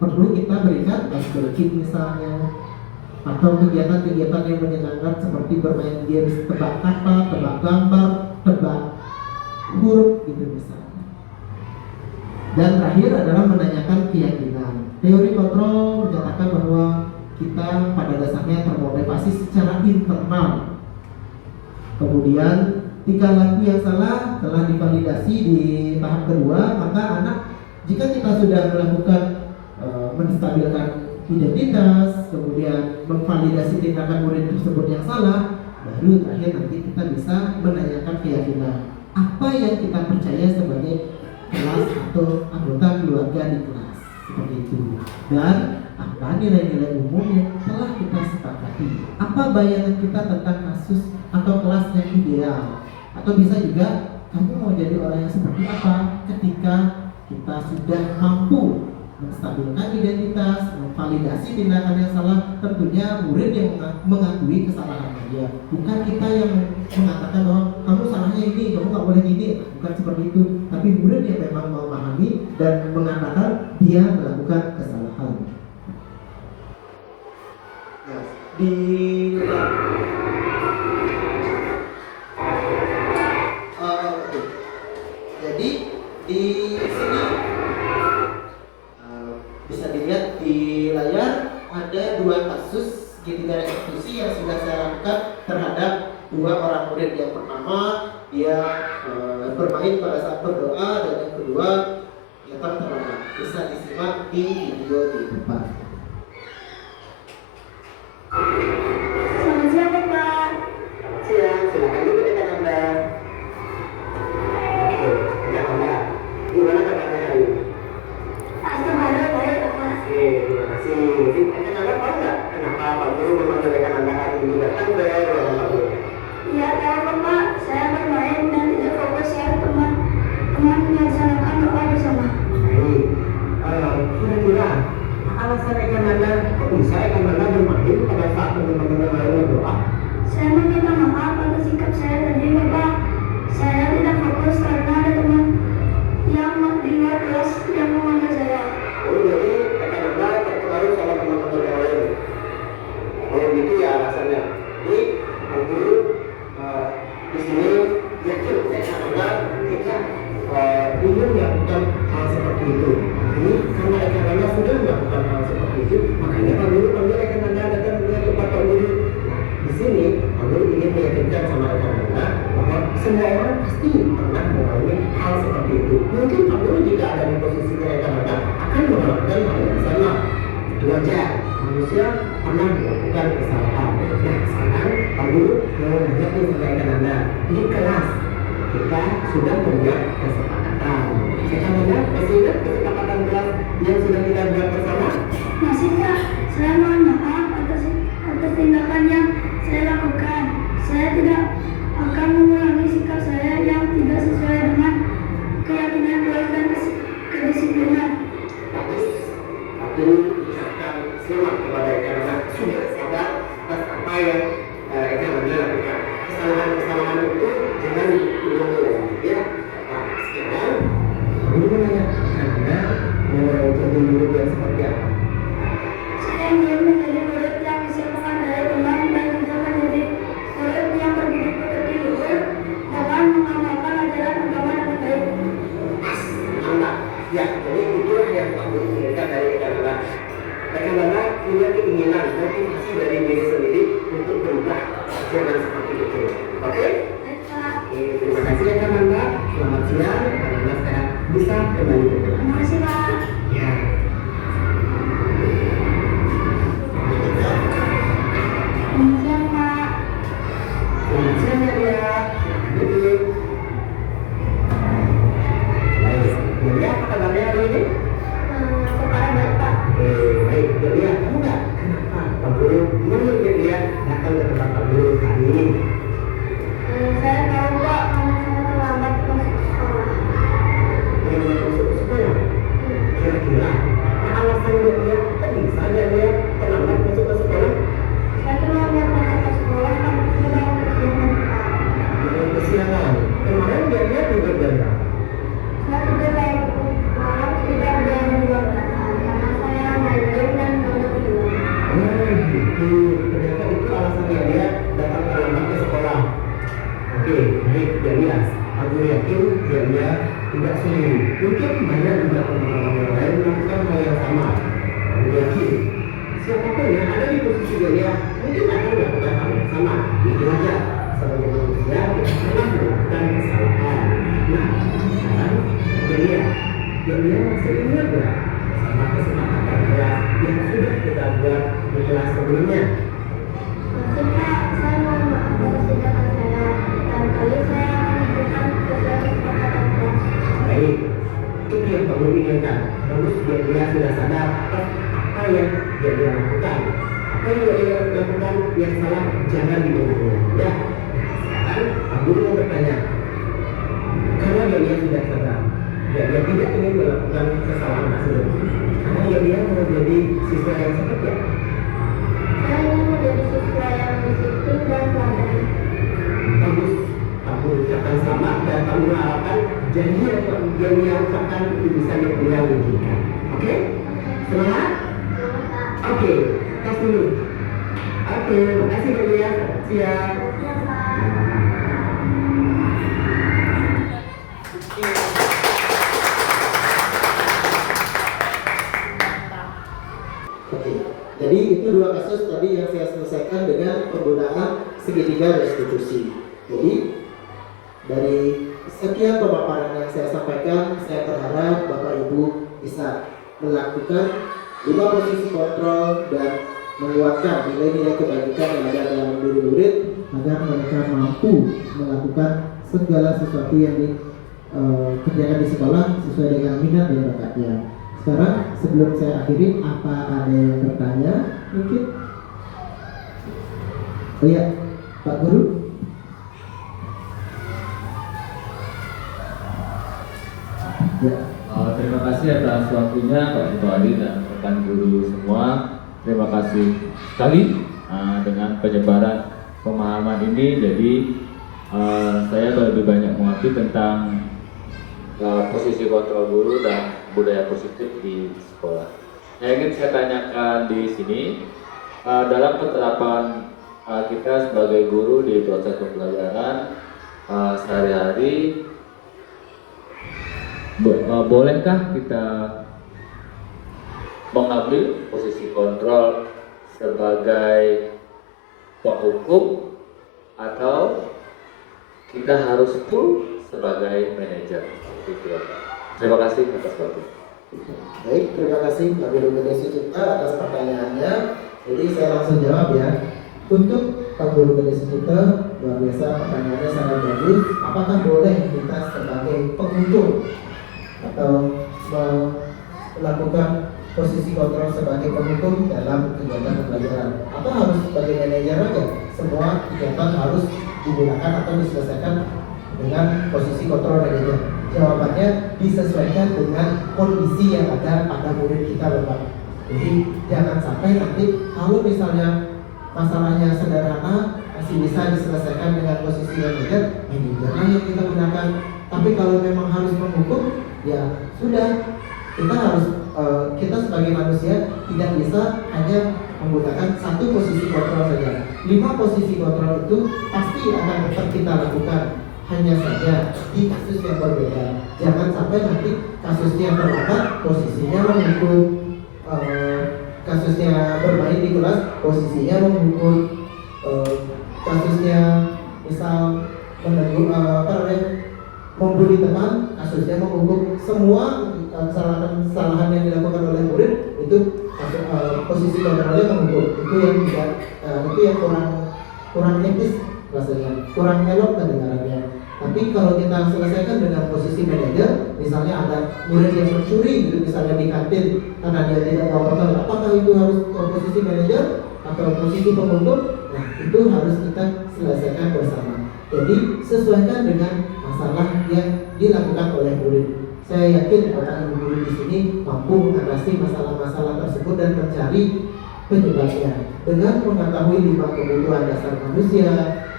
Perlu kita berikan ice breaking misalnya, atau kegiatan-kegiatan yang menyenangkan seperti bermain games tebak kata, tebak gambar, tebak huruf gitu misalnya. Dan terakhir adalah menanyakan keyakinan. Teori kontrol menyatakan bahwa kita pada dasarnya termotivasi secara internal. Kemudian tingkah laku yang salah telah divalidasi di tahap kedua, maka anak, jika kita sudah melakukan menstabilkan identitas, kemudian memvalidasi tindakan murid tersebut yang salah, baru terakhir nanti kita bisa menanyakan keyakinan. Apa yang kita percaya sebagai kelas atau anggota keluarga di kelas, seperti itu. Dan apa nilai-nilai umum yang telah kita sepakati. Apa bayangan kita tentang kasus atau kelas yang ideal. Atau bisa juga kamu mau jadi orang yang seperti apa ketika kita sudah mampu menstabilkan identitas, memvalidasi tindakan yang salah. Tentunya murid yang mengakui kesalahannya dia, bukan kita yang mengatakan bahwa kamu salahnya ini, kamu nggak boleh gini, bukan seperti itu. Tapi murid yang memang memahami dan mengatakan dia melakukan kesalahan. Nah, jadi di sini bisa dilihat di layar ada 2 kasus segitiga eksekusi yang sudah saya lakukan terhadap 2 orang murid. Yang pertama dia bermain pada saat berdoa, dan yang kedua dia terlambat. Bisa disimak di video di depan. Selamat siang Pak. Siang, silakan duduk dengan Anda. Gimana kabarnya hari ini? Alhamdulillah baik Pak. Terima kasih. Rekan Anda tahu nggak kenapa Pak Guru memanggil rekan Anda hari ini datang ke ruangan Pak Guru? Iya tahu Pak. Saya bermain dan tidak fokus ya teman-teman melaksanakan doa bersama. Baik. Kira-kira alasan rekan Anda kok bisa rekan Anda bermain pada saat teman-teman berdoa? Saya meminta maaf atas sikap saya tadi Bapak. Saya tidak fokus karena ada teman yang di luar kelas yang memanggil saya. Oh, jadi rekan Anda terpengaruh sama teman-teman yang lain. Oh, gitu ya alasannya. Jadi, Pak Guru di sini yakin rekan Anda tidak ingin melakukan hal seperti itu. Ini karena rekan Anda sudah melakukan hal seperti itu, makanya Pak Guru panggil rekan Anda datang ke tempat Pak Guru. Nah, di sini Pak Guru ingin meyakinkan sama rekan Anda bahwa semua orang pasti pernah mengalami hal seperti itu. Mungkin Pak Guru jika ada di posisi rekan Anda akan melakukan hal yang sama. Itu aja, manusia pernah melakukan kesalahan. Nah, sekarang Pak Guru Rekan-rekan di kelas kita sudah membuat kesepakatan. Rekan-rekan masih ingat kesepakatan kelas yang sudah kita buat bersama? Masih Kak, saya mohon maaf atas tindakan yang saya lakukan. Saya tidak akan mengulangi sikap saya yang tidak sesuai dengan keyakinan kelas dan kedisiplinan. Bagus. Aku ucapkan selamat kepada rekan-rekan sudah sadar atas apa yang rekan-rekan lakukan. Kesalahan-kesalahan itu jangan diulang-ulang, ya. Nah, sekarang aku mau nanya, Anda mau jadi murid yang seperti apa? Saya ingin menjadi murid yang bisa menghargai teman dan bisa menjadi murid yang berbudi luhur dengan mengamalkan ajaran agama dengan baik. Mantap. Ya, jadi itulah yang aku inginkan dari rekan-rekan. Rekan-rekan punya keinginan, motivasi dari diri sendiri untuk berubah. Jangan seperti itu. Oke? Baik Pak. Oke, terima kasih rekan-rekan. Selamat siang. Rekan-rekan sekarang bisa kembali ke kelas. Terima kasih Pak. Ya. Selamat siang Pak. Selamat siang ya dia. Duduk. Baik. Jadi apa kabarnya hari ini? Kepada baik Pak. Baik. Jadi kamu nggak kenapa Pak Guru menyuruh dia datang ke tempat Pak Guru hari ini? Saya tahu Pak karena saya terlambat masuk sekolah. Yang masuk ke sekolah. Kira-kira apa alasan dia kok bisa dia terlambat masuk ke sekolah? Saya terlambat masuk ke sekolah karena sudah kesiangan Pak. Kesiangan. Kemarin dia tidur jam berapa? Saya tidur malam sekitar jam 12-an karena saya main game dan nonton film. Gitu. Ternyata itu alasannya dia datang terlambat ke sekolah. Oke, baik, Jalias. Aku yakin dia tidak sendiri. Mungkin banyak juga teman-teman yang lain melakukan hal yang sama. Aku yakin siapapun yang ada di posisi dia mungkin akan melakukan hal yang sama. Itu aja. Sebagai manusia kita pernah melakukan kesalahan. Nah, sekarang dia masih ingat nggak sama kesepakatan kelas yang sudah kita buat di kelas sebelumnya? Masih Pak, saya mohon maaf atas tindakan saya. Dan kali saya akan melakukan sesuai kesepakatan kelas. Baik, itu yang perlu diingatkan. Terus dia sudah sadar atas apa yang dia lakukan. Apa yang dia lakukan yang salah jangan diulang. Ya, sekarang aku mau bertanya. Karena dia sudah sadar, dia tidak ingin melakukan kesalahan tersebut. Karena dia mau jadi siswa yang seperti apa? Saya ingin menjadi siswa yang disiplin dan teladan. Bagus, kamu ucapkan selamat dan kamu harapkan janji yang dia ucapkan itu bisa diulang lagi. Oke? Semangat? Selamat Pak. Oke, tes dulu. Oke, makasih Delia. Siap. Siap Pak. Oke, jadi itu dua kasus tadi yang saya selesaikan dengan penggunaan segitiga restitusi. Jadi dari sekian pemaparan yang saya sampaikan, saya berharap Bapak Ibu bisa melakukan 5 posisi kontrol dan menguatkan nilai-nilai kebajikan yang ada dalam diri murid agar mereka mampu melakukan segala sesuatu yang dikerjakan di sekolah sesuai dengan minat dan bakatnya. Sekarang sebelum saya akhiri, apa ada yang bertanya? Mungkin? Oh ya, Pak Guru. Ya. Terima kasih atas waktunya Pak Bupati dan rekan guru semua. Terima kasih sekali dengan penyebaran pemahaman ini. Jadi saya lebih banyak mengerti tentang posisi kontrol guru dan budaya positif di sekolah. Yang ingin saya tanyakan di sini dalam penerapan kita sebagai guru di proses pembelajaran sehari-hari, bolehkah kita mengambil posisi kontrol sebagai penghukum atau kita harus full sebagai manajer? Terima kasih atas waktu. Baik, terima kasih Pak Guru Gede Sucipta atas pertanyaannya. Jadi saya langsung jawab ya. Untuk Pak Guru Gede Sucipto, luar biasa pertanyaannya sangat bagus. Apakah boleh kita sebagai pengukur atau melakukan posisi kontrol sebagai pengukur dalam kegiatan pembelajaran, atau harus sebagai manajer aja? Semua kegiatan harus digunakan atau diselesaikan dengan posisi kontrol manajer? Jawabannya disesuaikan dengan kondisi yang ada pada murid kita, Bapak. Jadi jangan sampai nanti kalau misalnya masalahnya sederhana masih bisa diselesaikan dengan posisi manajer, manajerlah yang kita gunakan. Tapi kalau memang harus menghukum, ya sudah, kita harus kita sebagai manusia tidak bisa hanya menggunakan satu posisi kontrol saja. 5 posisi kontrol itu pasti akan tetap kita lakukan, hanya saja di kasus yang berbeda. Jangan sampai nanti kasusnya yang terlambat posisinya menghukum, kasusnya bermain di kelas posisinya menghukum, kasusnya misal membuli teman kasusnya menghukum. Semua kesalahan yang dilakukan oleh murid itu posisi kontrolnya menghukum. Itu yang tidak, itu yang kurang etis rasanya, kurang elok kedengarannya. Tapi kalau kita selesaikan dengan posisi manajer, misalnya ada murid yang mencuri gitu, misalnya di kantin karena dia tidak bawa bekal, apakah itu harus posisi manajer atau posisi penghukum? Nah, itu harus kita selesaikan bersama. Jadi sesuaikan dengan masalah yang dilakukan oleh murid. Saya yakin Bapak Ibu guru di sini mampu mengatasi masalah-masalah tersebut dan mencari penyebabnya dengan mengetahui 5 kebutuhan dasar manusia,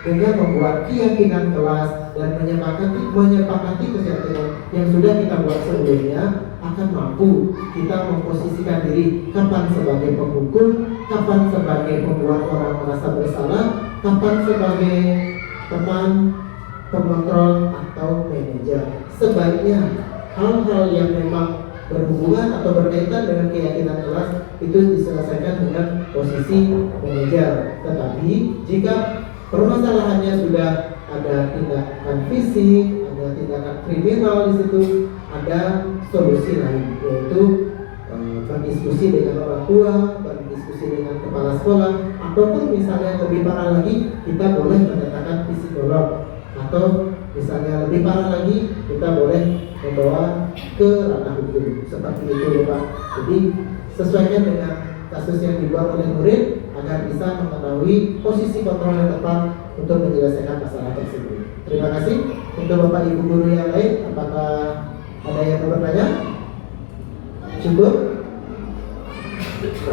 dengan membuat keyakinan kelas dan menyepakati keyakinan yang sudah kita buat sebelumnya, akan mampu kita memposisikan diri kapan sebagai penghukum, kapan sebagai pembuat orang merasa bersalah, kapan sebagai teman, pengontrol atau manajer. Sebaiknya hal-hal yang memang berhubungan atau berkaitan dengan keyakinan kelas itu diselesaikan dengan posisi manajer. Tetapi jika permasalahannya sudah ada tindakan fisik, ada tindakan kriminal di situ, ada solusi lain, yaitu berdiskusi dengan orang tua, berdiskusi dengan kepala sekolah, ataupun misalnya lebih parah lagi kita boleh mendatangkan psikolog, atau misalnya lebih parah lagi kita boleh membawa ke ranah hukum. Seperti itu, Pak. Jadi sesuaikan dengan kasus yang dibuat oleh murid agar bisa mengetahui posisi kontrol yang tepat untuk menyelesaikan masalah tersebut. Terima kasih. Untuk Bapak Ibu guru yang lain, apakah ada yang mau bertanya? Cukup?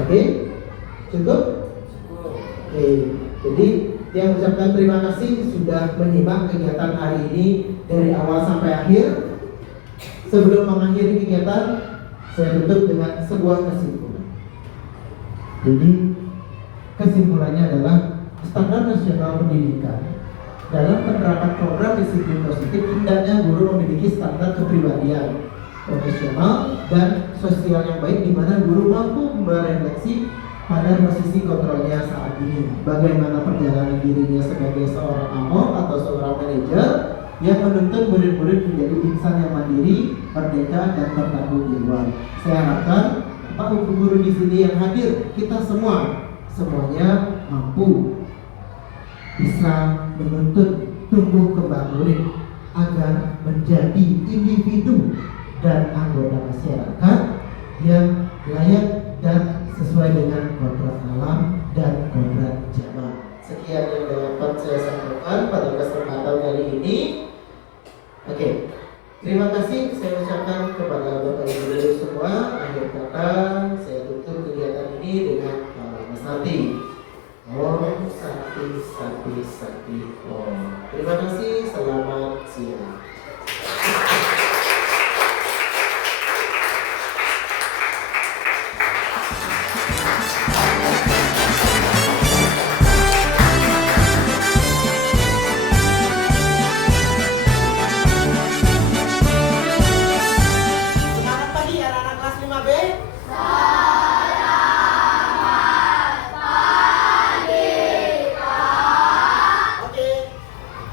Oke? Cukup? Oke. Jadi yang mengucapkan terima kasih sudah menyimak kegiatan hari ini dari awal sampai akhir. Sebelum mengakhiri kegiatan, saya tutup dengan sebuah kesimpulan. Jadi kesimpulannya adalah standar nasional pendidikan dalam penerapan program disiplin positif hendaknya guru memiliki standar kepribadian profesional dan sosial yang baik, di mana guru mampu merefleksi pada posisi kontrolnya saat ini, bagaimana perjalanan dirinya sebagai seorang AMO atau seorang manajer yang menuntut murid-murid menjadi insan yang mandiri, merdeka, dan bertanggung jawab. Saya harapkan Pak Ibu guru di sini yang hadir, kita semuanya mampu bisa menuntut tumbuh kembang murid agar menjadi individu dan anggota masyarakat yang layak dan sesuai dengan kodrat alam dan kodrat zaman. Sekian yang dapat saya sampaikan pada kesempatan kali ini. Oke, terima kasih saya ucapkan kepada Bapak Ibu guru semua. Akhir kata saya tutup kegiatan ini dengan Mas Santi. Om Santi Santi Santi Om. Terima kasih, selamat siang.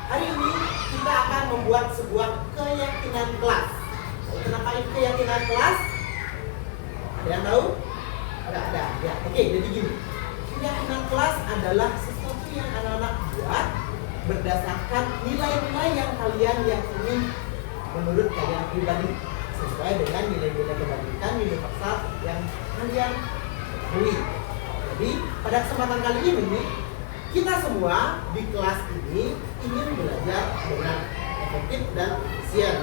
Hari ini kita akan membuat sebuah keyakinan yang anak-anak buat berdasarkan nilai-nilai yang kalian yakini menurut kalian pribadi, sesuai dengan nilai-nilai kebajikan universal yang kalian ketahui. Jadi pada kesempatan kali ini kita semua di kelas ini ingin belajar dengan efektif dan efisien,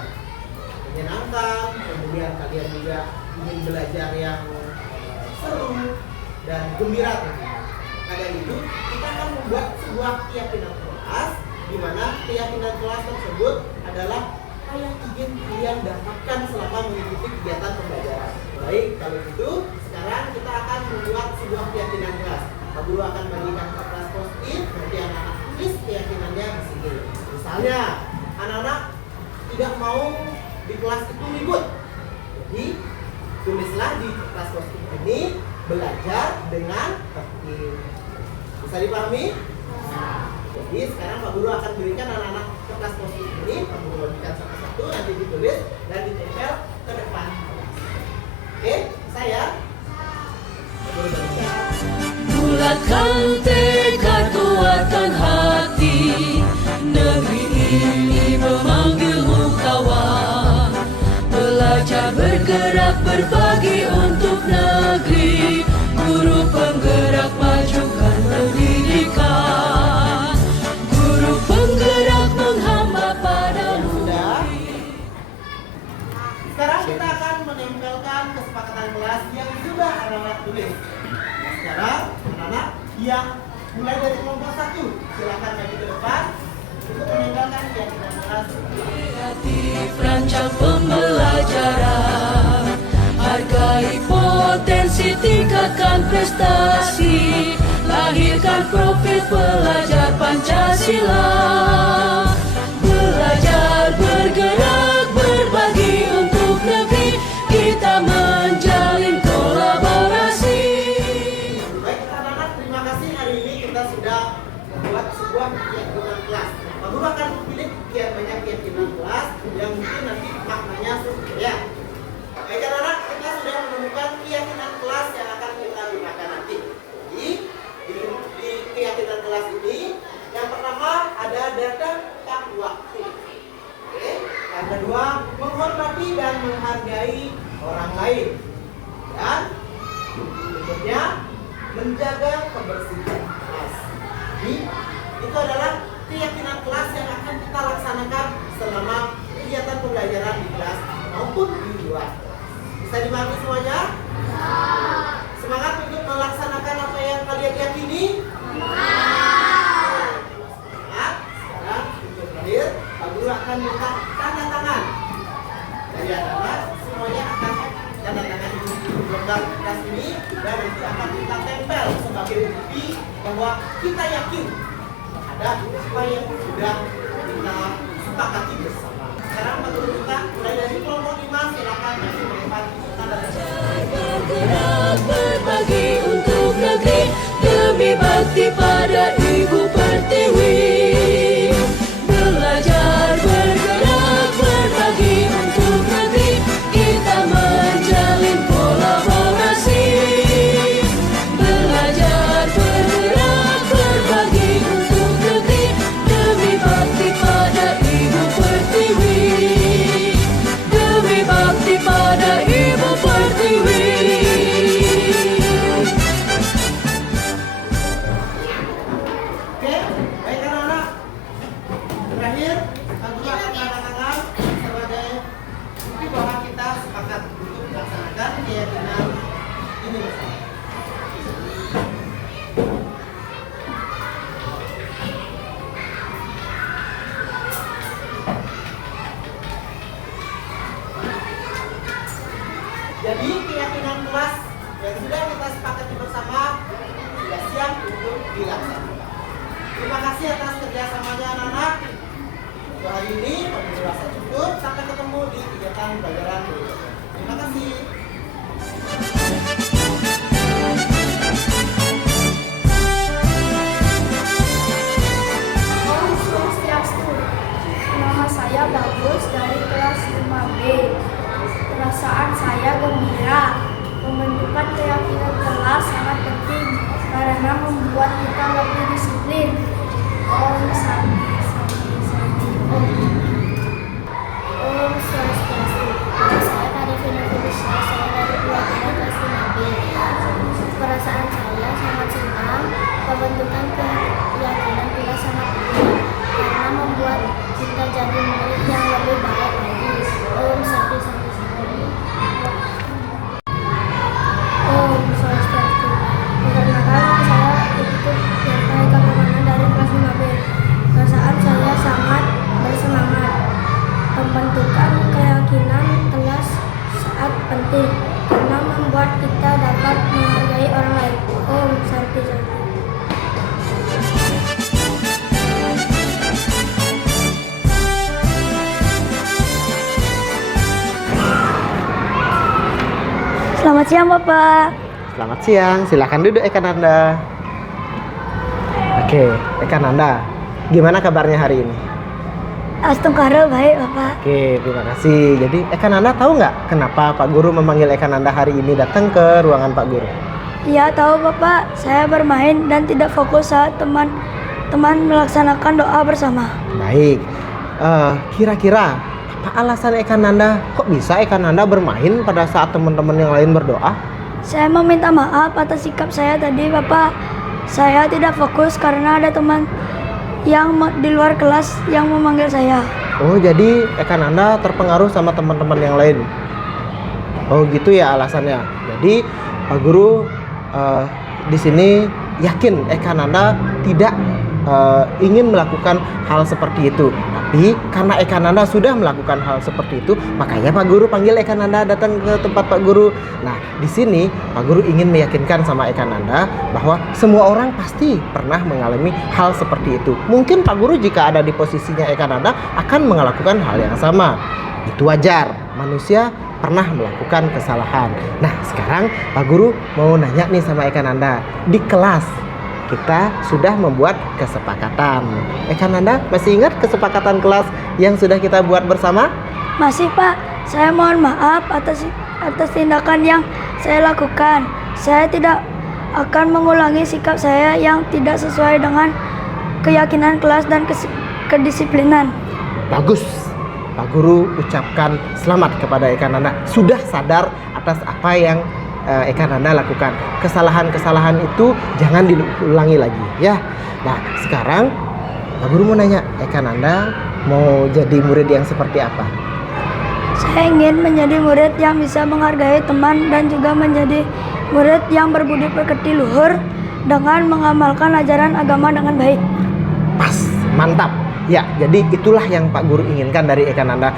menyenangkan, kemudian kalian juga ingin belajar yang seru dan gembira tentunya. Karena itu kita akan membuat sebuah keyakinan kelas, di mana keyakinan kelas tersebut adalah apa yang ingin kalian dapatkan selama mengikuti kegiatan pembelajaran. Baik, kalau gitu sekarang kita akan membuat sebuah keyakinan kelas. Pak Guru akan bagikan kertas post-it, nanti anak-anak tulis keyakinannya di sini. Misalnya, anak-anak tidak mau di kelas itu ribut. Jadi, tulislah di kertas post-it ini belajar dengan tertib. Bisa dipahami? Jadi sekarang Pak Guru akan berikan anak-anak kertas post-it ini, Pak Guru bagikan satu-satu, nanti ditulis dan ditempel ke depan. Oke, saya. Pak Guru bagikan. Bulatkan tekad, kuatkan hati, negeri ini memanggilmu kawan. Belajar bergerak berbagi untuk negeri, guru penggerak majukan pendidikan, guru penggerak menghamba pada budi. Sekarang kita akan menempelkan kesepakatan kelas yang sudah anak-anak tulis. Sekarang anak-anak yang mulai dari kelompok 1 silakan maju ke depan untuk menempelkan keyakinan kelas. Kreatif rancang pembelajaran, hargai potensi, tingkatkan prestasi, lahirkan profil pelajar Pancasila. Belajar bergerak berbagi untuk negeri, kita menjalin kolaborasi. Baik anak-anak, terima kasih. Hari ini kita sudah membuat sebuah keyakinan kelas. Pak Guru akan memilih sekian banyak keyakinan kelas yang mungkin nanti maknanya berbeda. Baik anak-anak, kita sudah menemukan keyakinan kelas yang akan kita gunakan nanti. Jadi di keyakinan kelas ini yang pertama ada datang tepat waktu. Oke. Yang kedua, menghormati dan menghargai orang lain. Dan berikutnya, menjaga kebersihan kelas. Jadi itu adalah keyakinan kelas yang akan kita laksanakan selama kegiatan pembelajaran di kelas maupun di luar. Bisa dipahami semuanya? Semangat untuk melaksanakan apa yang kalian yakini? Semangat. Sekarang untuk terakhir, Pak Guru akan minta tanda tangan dari anak-anak. Semuanya akan tanda tangan di lembar kertas ini dan nanti akan kita tempel sebagai bukti bahwa kita yakin terhadap apa yang sudah kita sepakati bersama. Sekarang Pak Guru minta mulai dari kelompok 5 silakan maju ke depan tanda tangan. Bergerak berbagi untuk negeri, demi bakti pada Ibu Pertiwi. Belajar bergerak berbagi untuk negeri, kita menjalin kolaborasi. Belajar bergerak berbagi untuk negeri, demi bakti pada Ibu Pertiwi. Demi bakti pada Ibu Pertiwi. Oke, baik anak-anak. Terakhir, Pak Guru akan tanda tangan sebagai bukti bahwa kita sepakat untuk melaksanakan keyakinan ini bersama. Jadi keyakinan kelas yang sudah kita sepakati bersama sudah siap untuk dilaksanakan. Terima kasih atas kerjasamanya anak-anak. Untuk hari ini, Pak Guru rasa cukup. Sampai ketemu di kegiatan pembelajaran berikutnya. Terima kasih. Om Swastiastu. Nama saya Bagus dari kelas 5B. Perasaan saya gembira. Pembentukan keyakinan kelas sangat penting karena membuat kita lebih disiplin, dan keyakinan kita sangat penting karena membuat kita jadi murid yang lebih baik lagi. Om Santi Santi Santi. Om Swastiastu. Perkenalkan, saya Ibu Yantai Kamamana dari kelas 5B. Perasaan saya sangat bersemangat. Pembentukan keyakinan kelas saat penting karena membuat kita dapat menghargai orang lain. Om Santi Santi. Selamat siang Bapak. Selamat siang, silakan duduk Eka Nanda. Oke, Eka Nanda, gimana kabarnya hari ini? Astungkara baik Bapak. Oke, terima kasih. Jadi Eka Nanda tahu nggak kenapa Pak Guru memanggil Eka Nanda hari ini datang ke ruangan Pak Guru? Iya tahu Bapak, saya bermain dan tidak fokus saat teman-teman melaksanakan doa bersama. Baik, kira-kira apa alasan Eka Nanda kok bisa Eka Nanda bermain pada saat teman-teman yang lain berdoa? Saya meminta maaf atas sikap saya tadi Bapak. Saya tidak fokus karena ada teman yang di luar kelas yang memanggil saya. Oh, jadi Eka Nanda terpengaruh sama teman-teman yang lain. Oh, gitu ya alasannya. Jadi Pak Guru di sini yakin Eka Nanda tidak ingin melakukan hal seperti itu. Tapi karena Eka Nanda sudah melakukan hal seperti itu, makanya Pak Guru panggil Eka Nanda datang ke tempat Pak Guru. Nah, di sini Pak Guru ingin meyakinkan sama Eka Nanda bahwa semua orang pasti pernah mengalami hal seperti itu. Mungkin Pak Guru jika ada di posisinya Eka Nanda akan melakukan hal yang sama. Itu wajar. Manusia pernah melakukan kesalahan. Nah, sekarang Pak Guru mau nanya nih sama Eka Nanda. Di kelas kita sudah membuat kesepakatan. Eka Nanda masih ingat kesepakatan kelas yang sudah kita buat bersama? Masih Pak, saya mohon maaf atas tindakan yang saya lakukan. Saya tidak akan mengulangi sikap saya yang tidak sesuai dengan keyakinan kelas dan kedisiplinan. Bagus. Pak Guru ucapkan selamat kepada Eka Nanda. Sudah sadar atas apa yang Eka Nanda lakukan. Kesalahan-kesalahan itu jangan diulangi lagi ya. Nah, sekarang Pak Guru mau nanya, Eka Nanda mau jadi murid yang seperti apa? Saya ingin menjadi murid yang bisa menghargai teman dan juga menjadi murid yang berbudi pekerti luhur dengan mengamalkan ajaran agama dengan baik. Pas, mantap. Ya, jadi itulah yang Pak Guru inginkan dari Eka Nanda.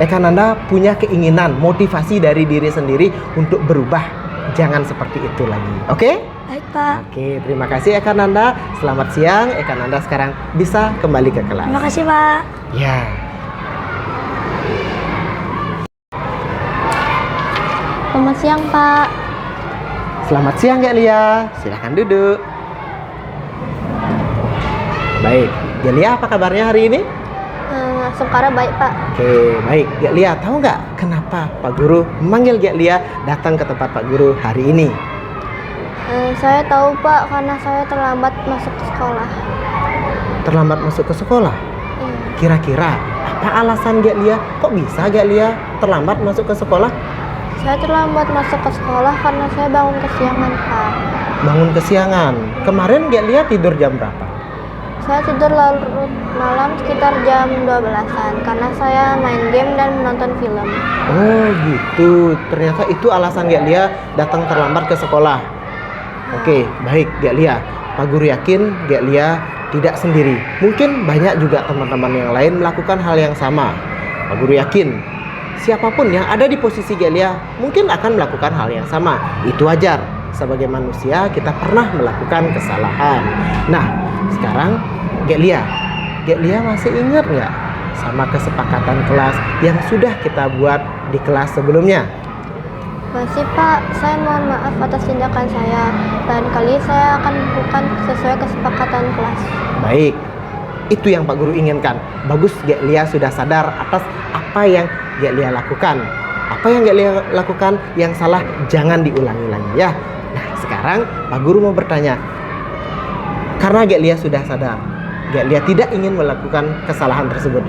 Eka Nanda punya keinginan, motivasi dari diri sendiri untuk berubah. Jangan seperti itu lagi. Oke? Baik Pak. Oke, terima kasih Eka Nanda. Selamat siang. Eka Nanda sekarang bisa kembali ke kelas. Terima kasih Pak. Ya. Selamat siang Pak. Selamat siang Kak Lia. Silahkan duduk. Baik, Kak Lia apa kabarnya hari ini? Sukara baik Pak. Oke, baik. Kak Lia, tahu nggak kenapa Pak Guru memanggil Kak Lia datang ke tempat Pak Guru hari ini? Saya tahu Pak karena saya terlambat masuk ke sekolah. Terlambat masuk ke sekolah? Iya. Kira-kira apa alasan Kak Lia? Kok bisa Kak Lia terlambat masuk ke sekolah? Saya terlambat masuk ke sekolah karena saya bangun kesiangan Pak. Bangun kesiangan. Kemarin Kak Lia tidur jam berapa? Saya tidur larut malam sekitar jam 12-an karena saya main game dan menonton film. Oh gitu, ternyata itu alasan Kak Lia datang terlambat ke sekolah. Oke, baik Kak Lia. Pak Guru yakin Kak Lia tidak sendiri. Mungkin banyak juga teman-teman yang lain melakukan hal yang sama. Pak Guru yakin siapapun yang ada di posisi Kak Lia mungkin akan melakukan hal yang sama. Itu wajar. Sebagai manusia kita pernah melakukan kesalahan. Nah, sekarang Kak Lia masih ingat nggak sama kesepakatan kelas yang sudah kita buat di kelas sebelumnya? Masih Pak, saya mohon maaf atas tindakan saya. Lain kali saya akan lakukan sesuai kesepakatan kelas. Baik, itu yang Pak Guru inginkan. Bagus Kak Lia sudah sadar atas apa yang Kak Lia lakukan. Apa yang Kak Lia lakukan yang salah jangan diulangi lagi ya. Nah, sekarang Pak Guru mau bertanya. Karena Kak Lia sudah sadar, Kak Lia tidak ingin melakukan kesalahan tersebut.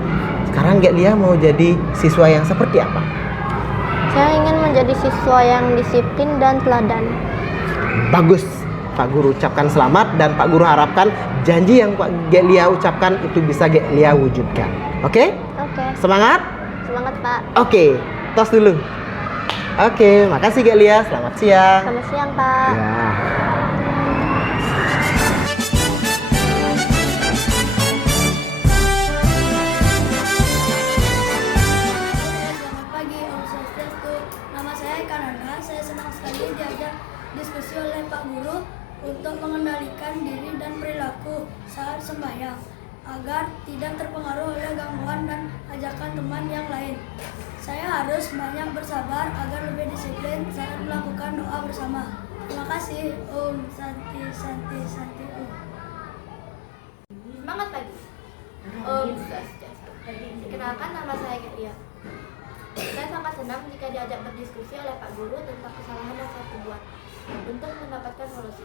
Sekarang Kak Lia mau jadi siswa yang seperti apa? Saya ingin menjadi siswa yang disiplin dan teladan. Bagus. Pak Guru ucapkan selamat dan Pak Guru harapkan janji yang Pak Gelia ucapkan itu bisa Gelia wujudkan. Oke? Oke. Semangat? Semangat, Pak. Oke, tos dulu. Oke, makasih Gelia. Selamat siang. Selamat siang, Pak. Ya. Selamat pagi, Om Swastiastu. Nama saya Eka Nanda. Saya senang sekali diajak diskusi oleh Pak Guru untuk mengendalikan diri dan perilaku saat sembahyang agar tidak terpengaruh oleh gangguan dan ajakan teman yang lain. Saya harus banyak bersabar agar lebih disiplin saat melakukan doa bersama. Terima kasih. Om Santi Santi Santi Om. Semangat pagi. Om Swastiastu. Perkenalkan, nama saya Gelia. Saya sangat senang jika diajak berdiskusi oleh Pak Guru tentang kesalahan yang saya buat untuk mendapatkan solusi.